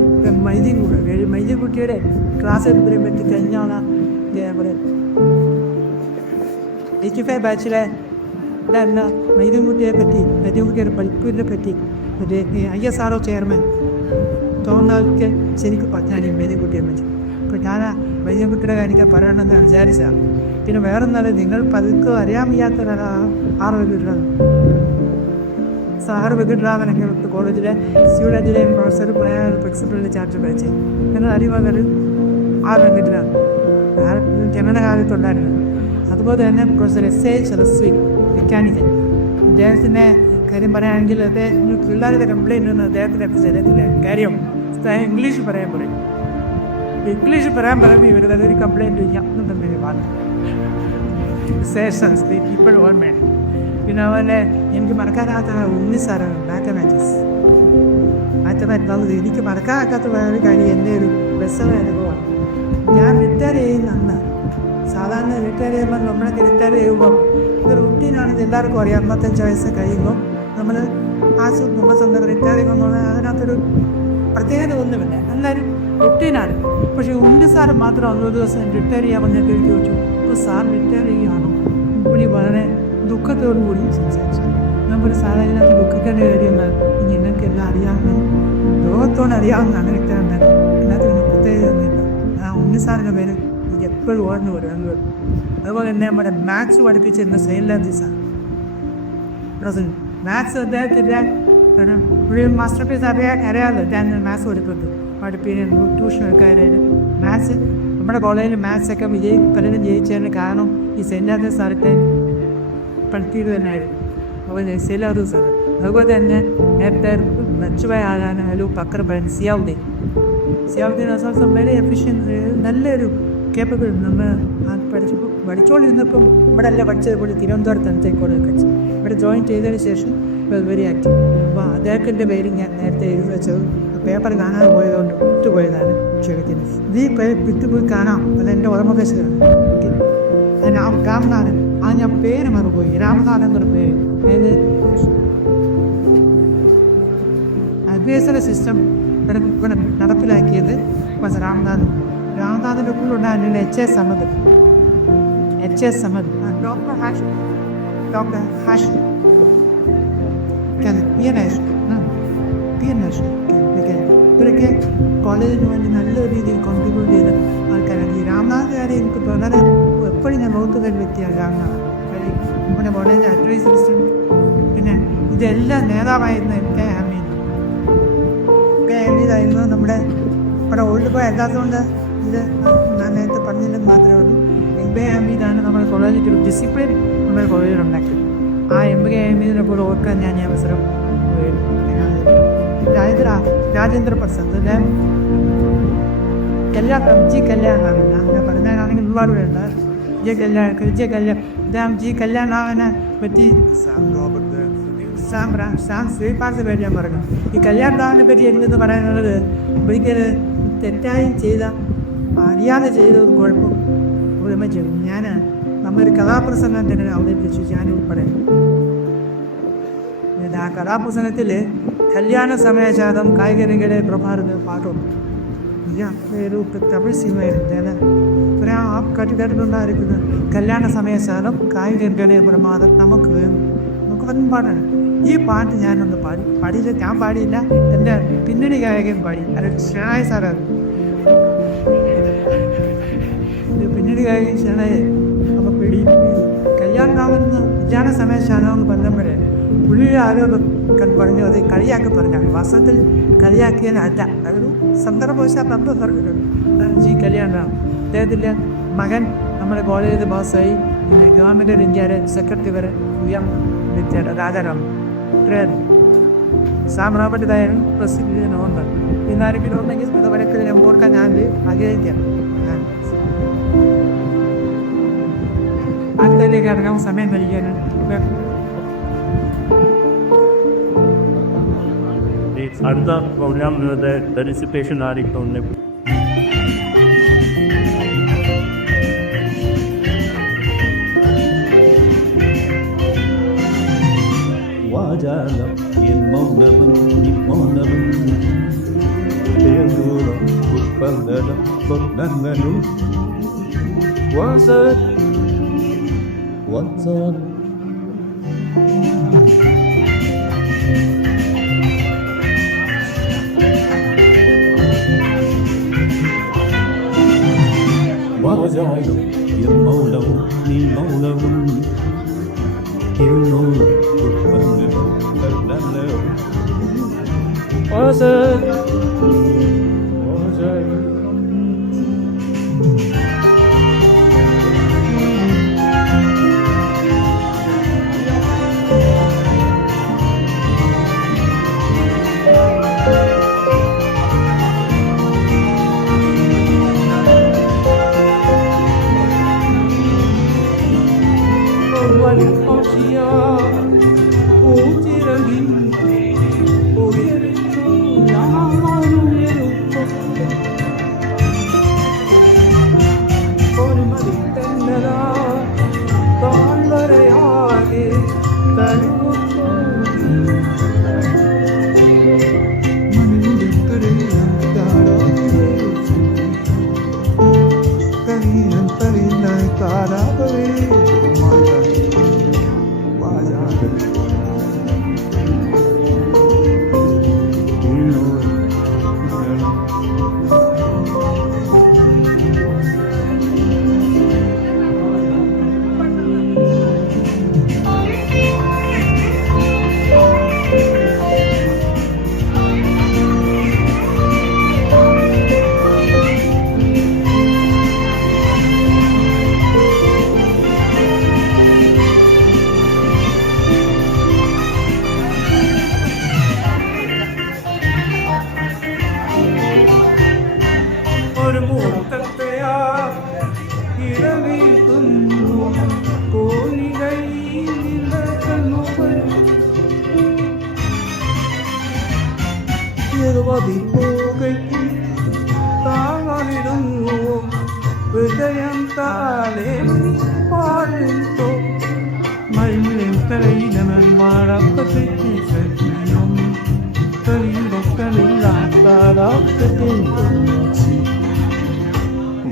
മൈദീൻകുട്ടിയുടെ ക്ലാസ് എടുത്തതിനെ പറ്റി കഴിഞ്ഞാണ് പറയാം 85 ബാച്ചിലെ ഇതല്ല മൈദീൻകുട്ടിയെ പറ്റി, മൈദീൻകുട്ടിയുടെ പഠിപ്പിനെ പറ്റി ഒരു ISRO ചെയർമാൻ തോന്നാൾക്ക് ശരിക്കും പറഞ്ഞാൽ മൈദീൻകുട്ടിയെ പറ്റി. അപ്പോൾ ഞാൻ മൈദീൻകുട്ടിയുടെ കാര്യം പറയണമെന്ന് വിചാരിച്ചതാണ്. പിന്നെ വേറെ ഒന്നാല് നിങ്ങൾ പതുക്കെ അറിയാൻ വയ്യാത്തൊരാളാണ് R വെങ്കിട്ടരാമൻ. R വെങ്കിട്ടരാമനൊക്കെ കോളേജിലെ സ്റ്റുഡൻറ്റിലെ പ്രൊഫസർ പ്രിൻസിപ്പലിൻ്റെ ചാർജ് പഠിച്ചേ. നിങ്ങൾ അറിയുന്നത് R വെങ്കിട്ടരാമൻ ജനങ്ങളുടെ കാലത്തുണ്ടായിരുന്നു. അതുപോലെ തന്നെ പ്രൊഫസർ SA സരസ്വി മെക്കാനിക്കൽ. അദ്ദേഹത്തിൻ്റെ കാര്യം പറയുകയാണെങ്കിൽ അദ്ദേഹത്തിന് പിള്ളേരുടെ കംപ്ലയിൻ്റ് ഒന്നും അദ്ദേഹത്തിൻ്റെ ശരീരത്തില്ല. കാര്യം ഇംഗ്ലീഷ് പറയാൻ പറയും. ഇംഗ്ലീഷ് പറയാൻ പറയുമ്പോൾ ഇവർ അതൊരു കംപ്ലയിൻറ്റ് ഇല്ല എന്നുണ്ടെങ്കിൽ പറഞ്ഞു സെഷൻസ് ഇപ്പോൾ ഓർമ്മയാണ്. പിന്നെ അതുപോലെ എനിക്ക് മറക്കാനാകാത്ത ഉണ്ണിസാറാണ് മാത്തമാറ്റിക്സ്. എനിക്ക് മറക്കാനാകാത്ത വേറൊരു കാര്യം എൻ്റെ ഒരു ബെസ്റ്റ് അനുഭവമാണ്. ഞാൻ റിട്ടയർ ചെയ്യുന്ന അന്ന്, സാധാരണ റിട്ടയർ ചെയ്യുമ്പോൾ നമ്മളൊക്കെ റിട്ടയർ ചെയ്യുമ്പോൾ ഇത് റുട്ടീനാണ്, എല്ലാവർക്കും അറിയാം. 55 വയസ്സ് കഴിയുമ്പോൾ നമ്മൾ സ്വന്തം റിട്ടയർ ചെയ്യുമ്പോൾ അതിനകത്തൊരു പ്രത്യേകത ഒന്നുമില്ല, എല്ലാവരും റുട്ടീനാണ്. പക്ഷേ ഉണ്ണി സാറ് മാത്രം അന്നൊരു ദിവസം റിട്ടയർ ചെയ്യാൻ വന്നിട്ട് ചോദിച്ചു, ഇപ്പോൾ സാർ റിട്ടയർ ചെയ്യുകയാണോ? പുള്ളി വളരെ ദുഃഖത്തോടു കൂടി സംസാരിച്ചു. നമ്മുടെ സാധാരണ ദുഃഖിക്കേണ്ട കാര്യങ്ങൾ നിങ്ങൾക്ക് എല്ലാം അറിയാവുന്ന ലോകത്തോട് അറിയാവുന്നതാണ് റിട്ടയർ ഉണ്ടായത്. ഇതിനകത്ത് പ്രത്യേകത ഒന്നുമില്ല. ആ ഉണ്ണി സാറിൻ്റെ പേര് എനിക്ക് എപ്പോഴും ഓർമ്മ വരും. അതുപോലെ തന്നെ നമ്മുടെ മാത്സ് പഠിപ്പിച്ചിരുന്ന സൈൻലാൻഡി സാർ പ്രസിഡന്റ്. മാത്സ് അദ്ദേഹത്തിൻ്റെ ഒരു മാസ്റ്റർ പീസ് അറിയാമല്ലോ. ഞാൻ മാത്സ് പഠിപ്പിക്കുന്നു, ട്യൂഷൻ എടുക്കാനായിട്ട്. മാത്സ് നമ്മുടെ കോളേജിൽ മാത്സൊക്കെ പലരും ജയിച്ചതിന് കാരണം ഈ സെൻറ്റ് ആൻഡ്രൂസ് സാറിൻ്റെ പഠിപ്പിയത് തന്നെയായിരുന്നു. അപ്പോൾ സെയിലാദു സാർ. അതുപോലെ തന്നെ നേരത്തെ മെച്ചുവായ ആളാണ് പക്കർ പറയുന്നത് സിയാവുദ്ദീൻ ആസാം വെരി എഫിഷ്യൻറ്റ്, നല്ലൊരു കേപ്പബിൾ. നമ്മൾ പഠിച്ചുകൊണ്ടിരുന്നപ്പം ഇവിടെ അല്ല പഠിച്ചത്, ഇവിടെ തിരുവനന്തപുരത്ത് കഴിച്ചു. ഇവിടെ ജോയിൻ ചെയ്തതിന് ശേഷം വെരി ആക്റ്റീവ്. അപ്പോൾ അദ്ദേഹത്തിൻ്റെ പേര് ഞാൻ നേരത്തെ എഴുതി വെച്ചത് പേപ്പർ കാണാതെ പോയതുകൊണ്ട് വിട്ടുപോയതാണ്, ക്ഷണിക്കുന്നത്. ഈ വിട്ടുപോയി കാണാം, അതെൻ്റെ ഓർമ്മകശാണ്. രാമനാഥൻ, ഞാൻ പേര് മറന്നുപോയി. രാമനാഥൻ എന്നൊരു പേര്. അതായത് അഡ്വൈസറി സിസ്റ്റം ഇവിടെ നടപ്പിലാക്കിയത് രാമനാഥൻ. രാമനാഥൻ്റെ കൂടെ H S Samad doctor hash ഇവരൊക്കെ കോളേജിന് വേണ്ടി നല്ല രീതിയിൽ കോൺട്രിബ്യൂട്ട് ചെയ്ത ആൾക്കാരാണ്. ഈ രാംനാഥ് കാര്യം എനിക്ക് വളരെ എപ്പോഴും ഞാൻ നോക്കുന്ന ഒരു വ്യക്തിയാണ് രാംനാഥ്. കാര്യം നമ്മുടെ കോളേജ് അഡ്വൈസറി അസിസ്റ്റന്റ്, പിന്നെ ഇതെല്ലാം നേതാവായിരുന്നു എം കെ ഹമീദായിരുന്നു. നമ്മുടെ ഓൾഡ് ബോയ് അല്ലാത്തതുകൊണ്ട് ഇത് ഞാൻ നേരത്തെ പറഞ്ഞില്ലെന്ന് മാത്രമേ ഉള്ളൂ. എം കെ ഹമീദാണ് നമ്മുടെ കോളേജിൽ ഒരു ഡിസിപ്ലിൻ നമ്മുടെ കോളേജിൽ ഉണ്ടാക്കിയത്. ആ എം കെ ഹമീദിനെ കൂടെ ഓർക്കാൻ ഞാൻ ഈ അവസരം രാജേന്ദ്ര പ്രസാദ് കല്യാണം ജി കല്യാണാണ് അങ്ങനെ പറഞ്ഞാണെങ്കിൽ ഒരുപാട് പേരുണ്ട്. ജി കല്യാണാവിനെ പറ്റി സാം ശ്രീപാദിനെ പറ്റി ഞാൻ പറഞ്ഞു. ഈ കല്യാണാവിനെ പറ്റി എന്തെന്ന് പറയാനുള്ളത്, ഒരിക്കൽ തെറ്റായും ചെയ്ത അറിയാതെ ചെയ്ത ഒരു കുഴപ്പം ഒരുമ ചെയ്തു. ഞാൻ നമ്മളൊരു കഥാപ്രസംഗം തന്നെ അവതരിപ്പിച്ചു, ഞാനുൾപ്പെടെ. ആ കഥാപ്രസംഗത്തിൽ കല്യാണ സമയശാതം കായികരംഗയുടെ പ്രഭാത പാട്ടും ഒരു തമിഴ് സിനിമയായിരുന്നു. ഒരു ആ കേട്ടിട്ടുണ്ടായിരിക്കുന്നത് കല്യാണ സമയശാതം കായികരംഗയുടെ പ്രമാദം നമുക്ക് വൻ പാട്ടാണ്. ഈ പാട്ട് ഞാനൊന്ന് പാടിയില്ല, ഞാൻ പാടിയില്ല, എൻ്റെ പിന്നണി ഗായകൻ പാടി. അത് ഷെണായി സാറാണ്. പിന്നണി ഗായകൻ ഷെണായി നമ്മൾ കല്യാണ സമയശാതം എന്ന് പറഞ്ഞപ്പോഴേ പുള്ളിയുടെ ആരോഗ്യം പറഞ്ഞു, അത് കളിയാക്കി പറഞ്ഞാണ്. വാസ്തവത്തിൽ കളിയാക്കിയതല്ല, അതൊരു സന്ദർഭവശാൽ നമ്മൾ പറഞ്ഞിട്ടുണ്ട്. ജി കല്യാണമാണ്. അദ്ദേഹത്തിൻ്റെ മകൻ നമ്മുടെ കോളേജിൽ പാസ്സായി, പിന്നെ ഗവൺമെൻറ് ഓഫ് ഇന്ത്യയുടെ സെക്രട്ടറി വരെ വിദ്യയുടെ രാജാരാം സാം റോബർട്ട് ഇതായാലും പ്രസിദ്ധീകരണമുണ്ട്. പിന്നെ ആരെങ്കിലും ഉണ്ടെങ്കിൽ ഇത് വരയ്ക്ക് ഞാൻ ഓർക്കാൻ ഞാൻ ആഗ്രഹിക്കാം. അടുത്തതിലേക്ക് ഇറങ്ങാൻ സമയം നൽകിയാണ്. അടുത്ത പ്രോഗ്രാം പാർട്ടിസിപ്പേഷൻ ആയിരിക്കും. വാചാലം എൻ മൗനവും നിമൗനവും തേന്തൂരം ഉത്പന്നം പൊന്നങ്ങളും വാചാലം എൻ മൗനവും നിമൗനവും തേന്തൂരം ഉത്പന്നം പൊന്നങ്ങളും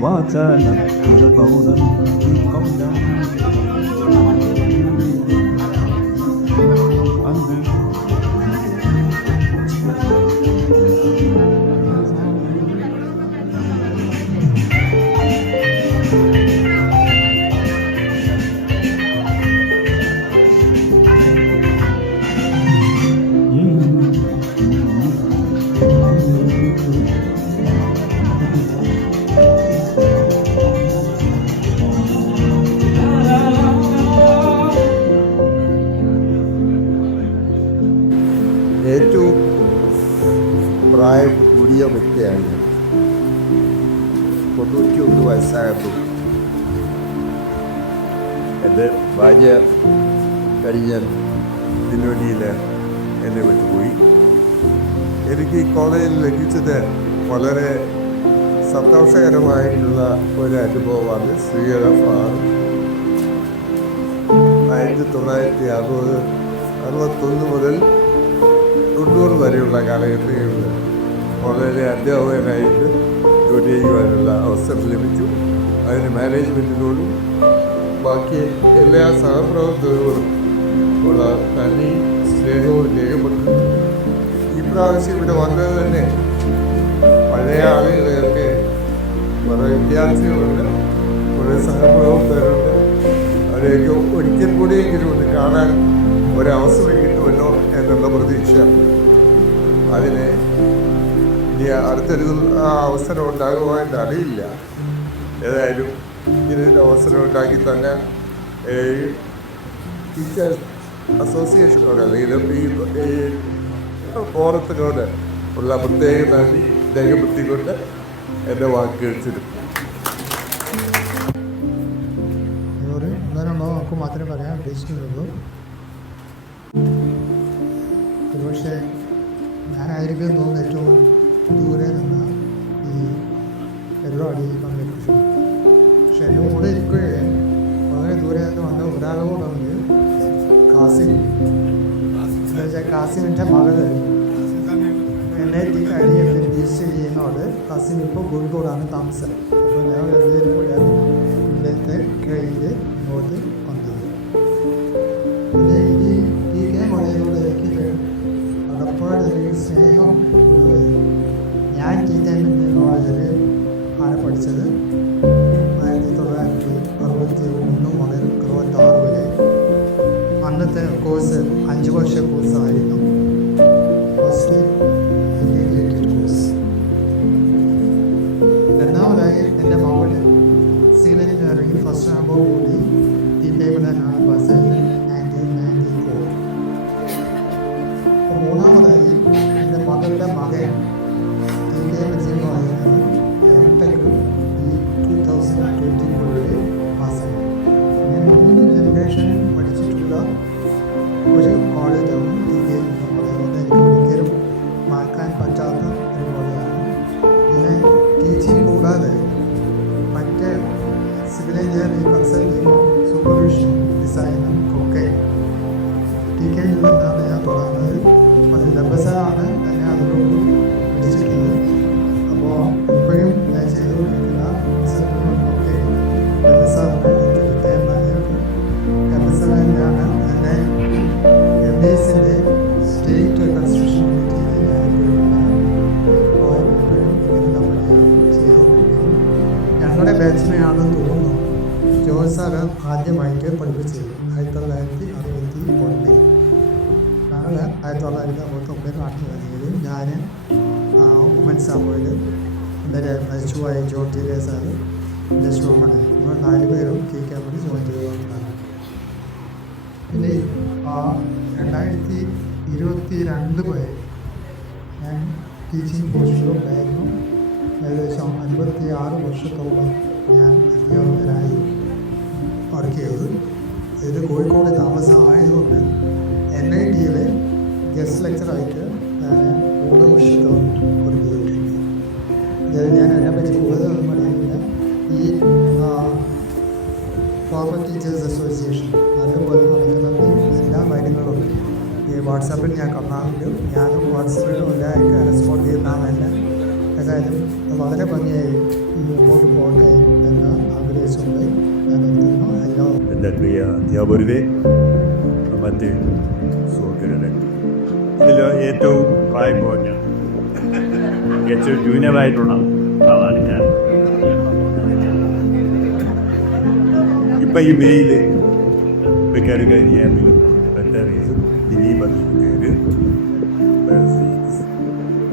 വാചാലം ഒരു മൗനം മൗനം അങ്ങ് ഏറ്റവും പ്രായം കൂടിയ വ്യക്തിയാണ് ഞാൻ. 91 വയസ്സായപ്പോൾ എൻ്റെ ഭാര്യ കഴിഞ്ഞ ദിനവനിയിൽ എന്നെ വിട്ടുപോയി. എനിക്ക് ഈ കോളേജിൽ ലഭിച്ചത് വളരെ സന്തോഷകരമായിട്ടുള്ള ഒരു അനുഭവമാണ്. ശ്രീകരം 1961 മുതൽ 90 വരെയുള്ള കാലഘട്ടങ്ങളിൽ വളരെ അധ്യാപകനായിട്ട് ജോലി ചെയ്യുവാനുള്ള അവസരം ലഭിച്ചു. അതിന് മാനേജ്മെൻറ്റിനോടും ബാക്കി എല്ലാ സഹപ്രവർത്തകരോടും ഉള്ള നന്ദി സ്നേഹവും രേഖപ്പെട്ടു. ഈ പ്രാവശ്യം ഇവിടെ വന്നത് തന്നെ പഴയ ആളുകളെയൊക്കെ കുറേ വിദ്യാർത്ഥികളുണ്ട്, കുറേ സഹപ്രവർത്തകരുണ്ട്. അവരെയൊക്കെ ഒരിക്കൽ കൂടിയെങ്കിലും ഒന്ന് കാണാൻ ഒരവസരം കിട്ടുമല്ലോ എന്നുള്ള പ്രതീക്ഷ. അതിന് ഇനി അടുത്തൊരു അവസരം ഉണ്ടാകുവാൻ അറിയില്ല. ഏതായാലും ഇതിനൊരു അവസരം ഉണ്ടാക്കി തന്നെ ടീച്ചേഴ്സ് അസോസിയേഷനോട് അല്ലെങ്കിൽ ഈ ഫോറത്തിനോട് ഉള്ള പ്രത്യേക നന്ദി രേഖപ്പെടുത്തിക്കൊണ്ട് എൻ്റെ വാക്കുകൾ ചുരുക്കും. ഒരു ഒന്നോ നമുക്ക് മാത്രമേ പറയാൻ ഉദ്ദേശിക്കുന്നുള്ളൂ. ഒരുപക്ഷെ ഞാനായിരിക്കും തോന്നുന്നു ഏറ്റവും ദൂരെ നിന്ന് ഈ പരിപാടിയിൽ പങ്കെടുത്തു. പക്ഷെ എൻ്റെ കൂടെ ഇരിക്കുകയും വളരെ ദൂരെ നിന്ന് വന്ന ഒരാളോടുണ്ട് കാസിം. എന്താ വെച്ചാൽ കാസിമിൻ്റെ മകള് NIT കഴിഞ്ഞ് രജിസ്റ്റർ ചെയ്യുന്നതോട് കാസിം ഇപ്പോൾ കോഴിക്കോടാണ് താമസം. അപ്പോൾ ഞാൻ വെറുതെ കൂടെയാണ് ഇവിടുത്തെ കഴിഞ്ഞ് ഇങ്ങോട്ട് വന്നത്. പിന്നെ ഈ കോളേജിനോട് എനിക്ക് പലപ്പോഴും സ്നേഹം ഉള്ളത്. ഞാൻ കോളേജിൽ ആണ് പഠിച്ചത്. 1961 മുതൽ 66 വരെ. അന്നത്തെ കോഴ്സ് 5 വർഷ കോഴ്സായിരുന്നു. First integrated course. രണ്ടാമതായി എൻ്റെ മകൾ സിവിൽ എഞ്ചിനീയറിംഗ് ഫസ്റ്റ് ആകുമ്പോൾ കൂടി ഈ ടൈമിലാണ് പാസ്സായത് 1994. മൂന്നാമതായി എൻ്റെ മകളുടെ മകൻ എംടെക് ഈ 2024 പാസ്സായി. ഞാൻ 3 ജനറേഷൻ പഠിച്ചിട്ടുള്ള ഒരു കോളേജാണ് അതുകൊണ്ട് എനിക്ക് ഒരിക്കലും മാറ്റാൻ പറ്റാത്ത ഒരു കോളേജാണ്. പിന്നെ ടീച്ചിങ് കൂടാതെ മറ്റ് സിവിൽ എഞ്ചിനീയറിംഗ് കൺസൾട്ടിങ്ങും സൂപ്പർവിഷനും ഡിസൈനും ഒക്കെ TKയിൽ നിന്നാണ് ഞാൻ തുടങ്ങുന്നത്. അത് ലബസാണ് എന്നെ അതിലോട്ട് പിടിച്ചിട്ടുള്ളത്. അപ്പോൾ ഇപ്പോഴും ഞാൻ ചെയ്തുകൊണ്ടിരിക്കുന്ന റിസർച്ചുകളൊക്കെ ലബസാണ്. ലബസാണ് എന്നെ MBSൻ്റെ സ്റ്റേറ്റ് കൺസ്ട്രക്ഷൻ കമ്മിറ്റിയിൽ ഞാൻ ഇപ്പോൾ ഇപ്പോഴും ഇതിൻ്റെ പണി ചെയ്തുകൊണ്ടിരിക്കുന്നു. ഞങ്ങളുടെ ബാച്ചിനെയാണെന്ന് തോന്നുന്നു ജോസ് സാറ് ആദ്യമായിട്ട് പഠിപ്പിച്ചത് 1961. ഞങ്ങൾ 1969 നാട്ടിൽ വന്നെങ്കിൽ ഞാൻ വുമൻസ് സംഭവയിൽ എൻ്റെ മരിച്ചുപോയ ജോൺ ടിലെ സാറ് എൻ്റെ സ്റ്റോമാണ്. നമ്മൾ 4 പേരും കേൾക്കാൻ വേണ്ടി ജോയിൻ ചെയ്തതാണ്. പിന്നെ 2022 വരെ ഞാൻ ടീച്ചിങ് പോസ്റ്റിലുണ്ടായിരുന്നു. ഏകദേശം 56 വർഷത്തോളം ഞാൻ അധ്യാപകനായി വർക്ക് ചെയ്തത്. ഇത് കോഴിക്കോട് താമസമായതുകൊണ്ട് NITയിലെ ഗസ്റ്റ് ലെക്ചറായിട്ട് ഞാൻ 3 വർഷത്തോളം വർക്ക് ചെയ്തിട്ടുണ്ട്. ഞാൻ അതിനെപ്പറ്റി കൂടുതലൊന്നും പറയുന്നില്ല. ഈ ഫോർമർ ടീച്ചേഴ്സ് അസോസിയേഷൻ അതുപോലെ നടക്കുന്നുണ്ട്. എല്ലാ കാര്യങ്ങളും ഈ വാട്സാപ്പിൽ ഞാൻ കാണാറുണ്ട്. ഞാനും വാട്സാപ്പിൽ ഒരാൾക്ക് റെസ്പോണ്ട് ചെയ്യുന്നതല്ല. ഏതായാലും വളരെ ഭംഗിയായി ഈ മുമ്പോട്ട് പോകട്ടെ എന്ന് ആഗ്രഹിച്ചുകൊണ്ട് ഞാൻ നിർത്തുന്നു. എല്ലാ എൻ്റെ പ്രിയ അധ്യാപകരെ, മറ്റ് സുഹൃത്തുക്കളെ, ഇതിൽ ഏറ്റവും പ്രായം കുറഞ്ഞ ഏറ്റവും ജൂനിയറായിട്ടുള്ള ആളാണ് ഞാൻ. ഇപ്പം ഈ മെയിൽ വികാരികാരിയായാലും വെറ്ററീസ് ദിലീപ് പേര്.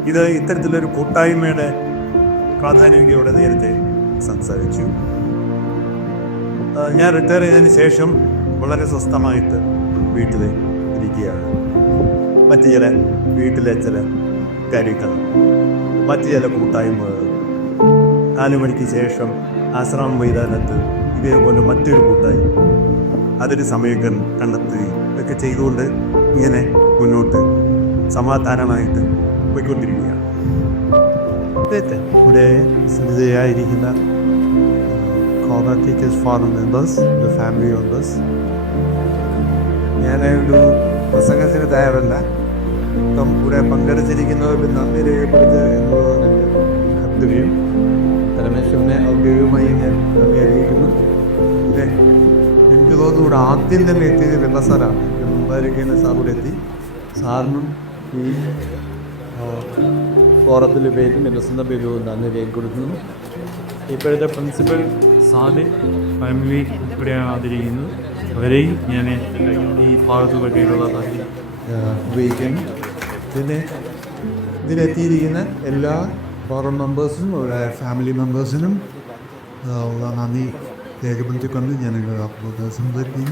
ഇത് ഇത്തരത്തിലൊരു കൂട്ടായ്മയുടെ പ്രാധാന്യം ഇവിടെ നേരത്തെ സംസാരിച്ചു. ഞാൻ റിട്ടയർ ചെയ്തതിന് ശേഷം വളരെ സ്വസ്ഥമായിട്ട് വീട്ടിൽ ഇരിക്കുകയാണ്. മറ്റ് ചില വീട്ടിലെ ചില കാര്യങ്ങൾ, മറ്റ് ചില കൂട്ടായ്മകൾ, 4 മണിക്ക് ശേഷം ആശ്രാമ മൈതാനത്ത് ഇതേപോലെ മറ്റൊരു കൂട്ടായ്മ, അതൊരു സമയം കണ്ടെത്തുകയും ഇതൊക്കെ ചെയ്തുകൊണ്ട് ഇങ്ങനെ മുന്നോട്ട് സമാധാനമായിട്ട് പോയിക്കൊണ്ടിരിക്കുകയാണ്. ഇവിടെ സ്ഥിതിയായിരിക്കുന്ന കോമ teachers forum members, family members, ഞാൻ ഒരു പ്രസംഗത്തിന് തയ്യാറല്ല. ഇപ്പം ഇവിടെ പങ്കെടുത്തിരിക്കുന്നവർക്ക് നന്ദി രേഖപ്പെടുത്തുക എന്നുള്ളതാണ് എൻ്റെ കർത്തവ്യം. പരമേശ്വരനെ ഔദ്യോഗികമായി ഞാൻ നന്ദി അറിയിക്കുന്നു. പിന്നെ എനിക്ക് തോന്നുന്നു ഇവിടെ ആദ്യം തന്നെ എത്തിയത് വെള്ള സാറാണ്. മുമ്പായിരിക്കുന്ന സാർ ഇവിടെ എത്തി. സാറിനും ഈ ഫോറത്തിൻ്റെ പേരും എൻ്റെ സ്വന്തം പേരും നന്ദി രേഖപ്പെടുത്തുന്നു. ഇപ്പോഴത്തെ പ്രിൻസിപ്പൽ സാറ് ഫാമിലി ഇവിടെ ആദരിക്കുന്നു. അവരെയും ഞാൻ ഈ ഭാഗത്ത് പറ്റിയുള്ള നന്ദി ഉപയോഗിക്കുന്നു. പിന്നെ ഇതിലെത്തിയിരിക്കുന്ന എല്ലാ ഫോറം മെമ്പേഴ്സിനും അവരുടെ ഫാമിലി മെമ്പേഴ്സിനും ഉള്ള നന്ദി രേഖപ്പെടുത്തിക്കൊണ്ട് ഞാൻ സംസാരിക്കുന്നു.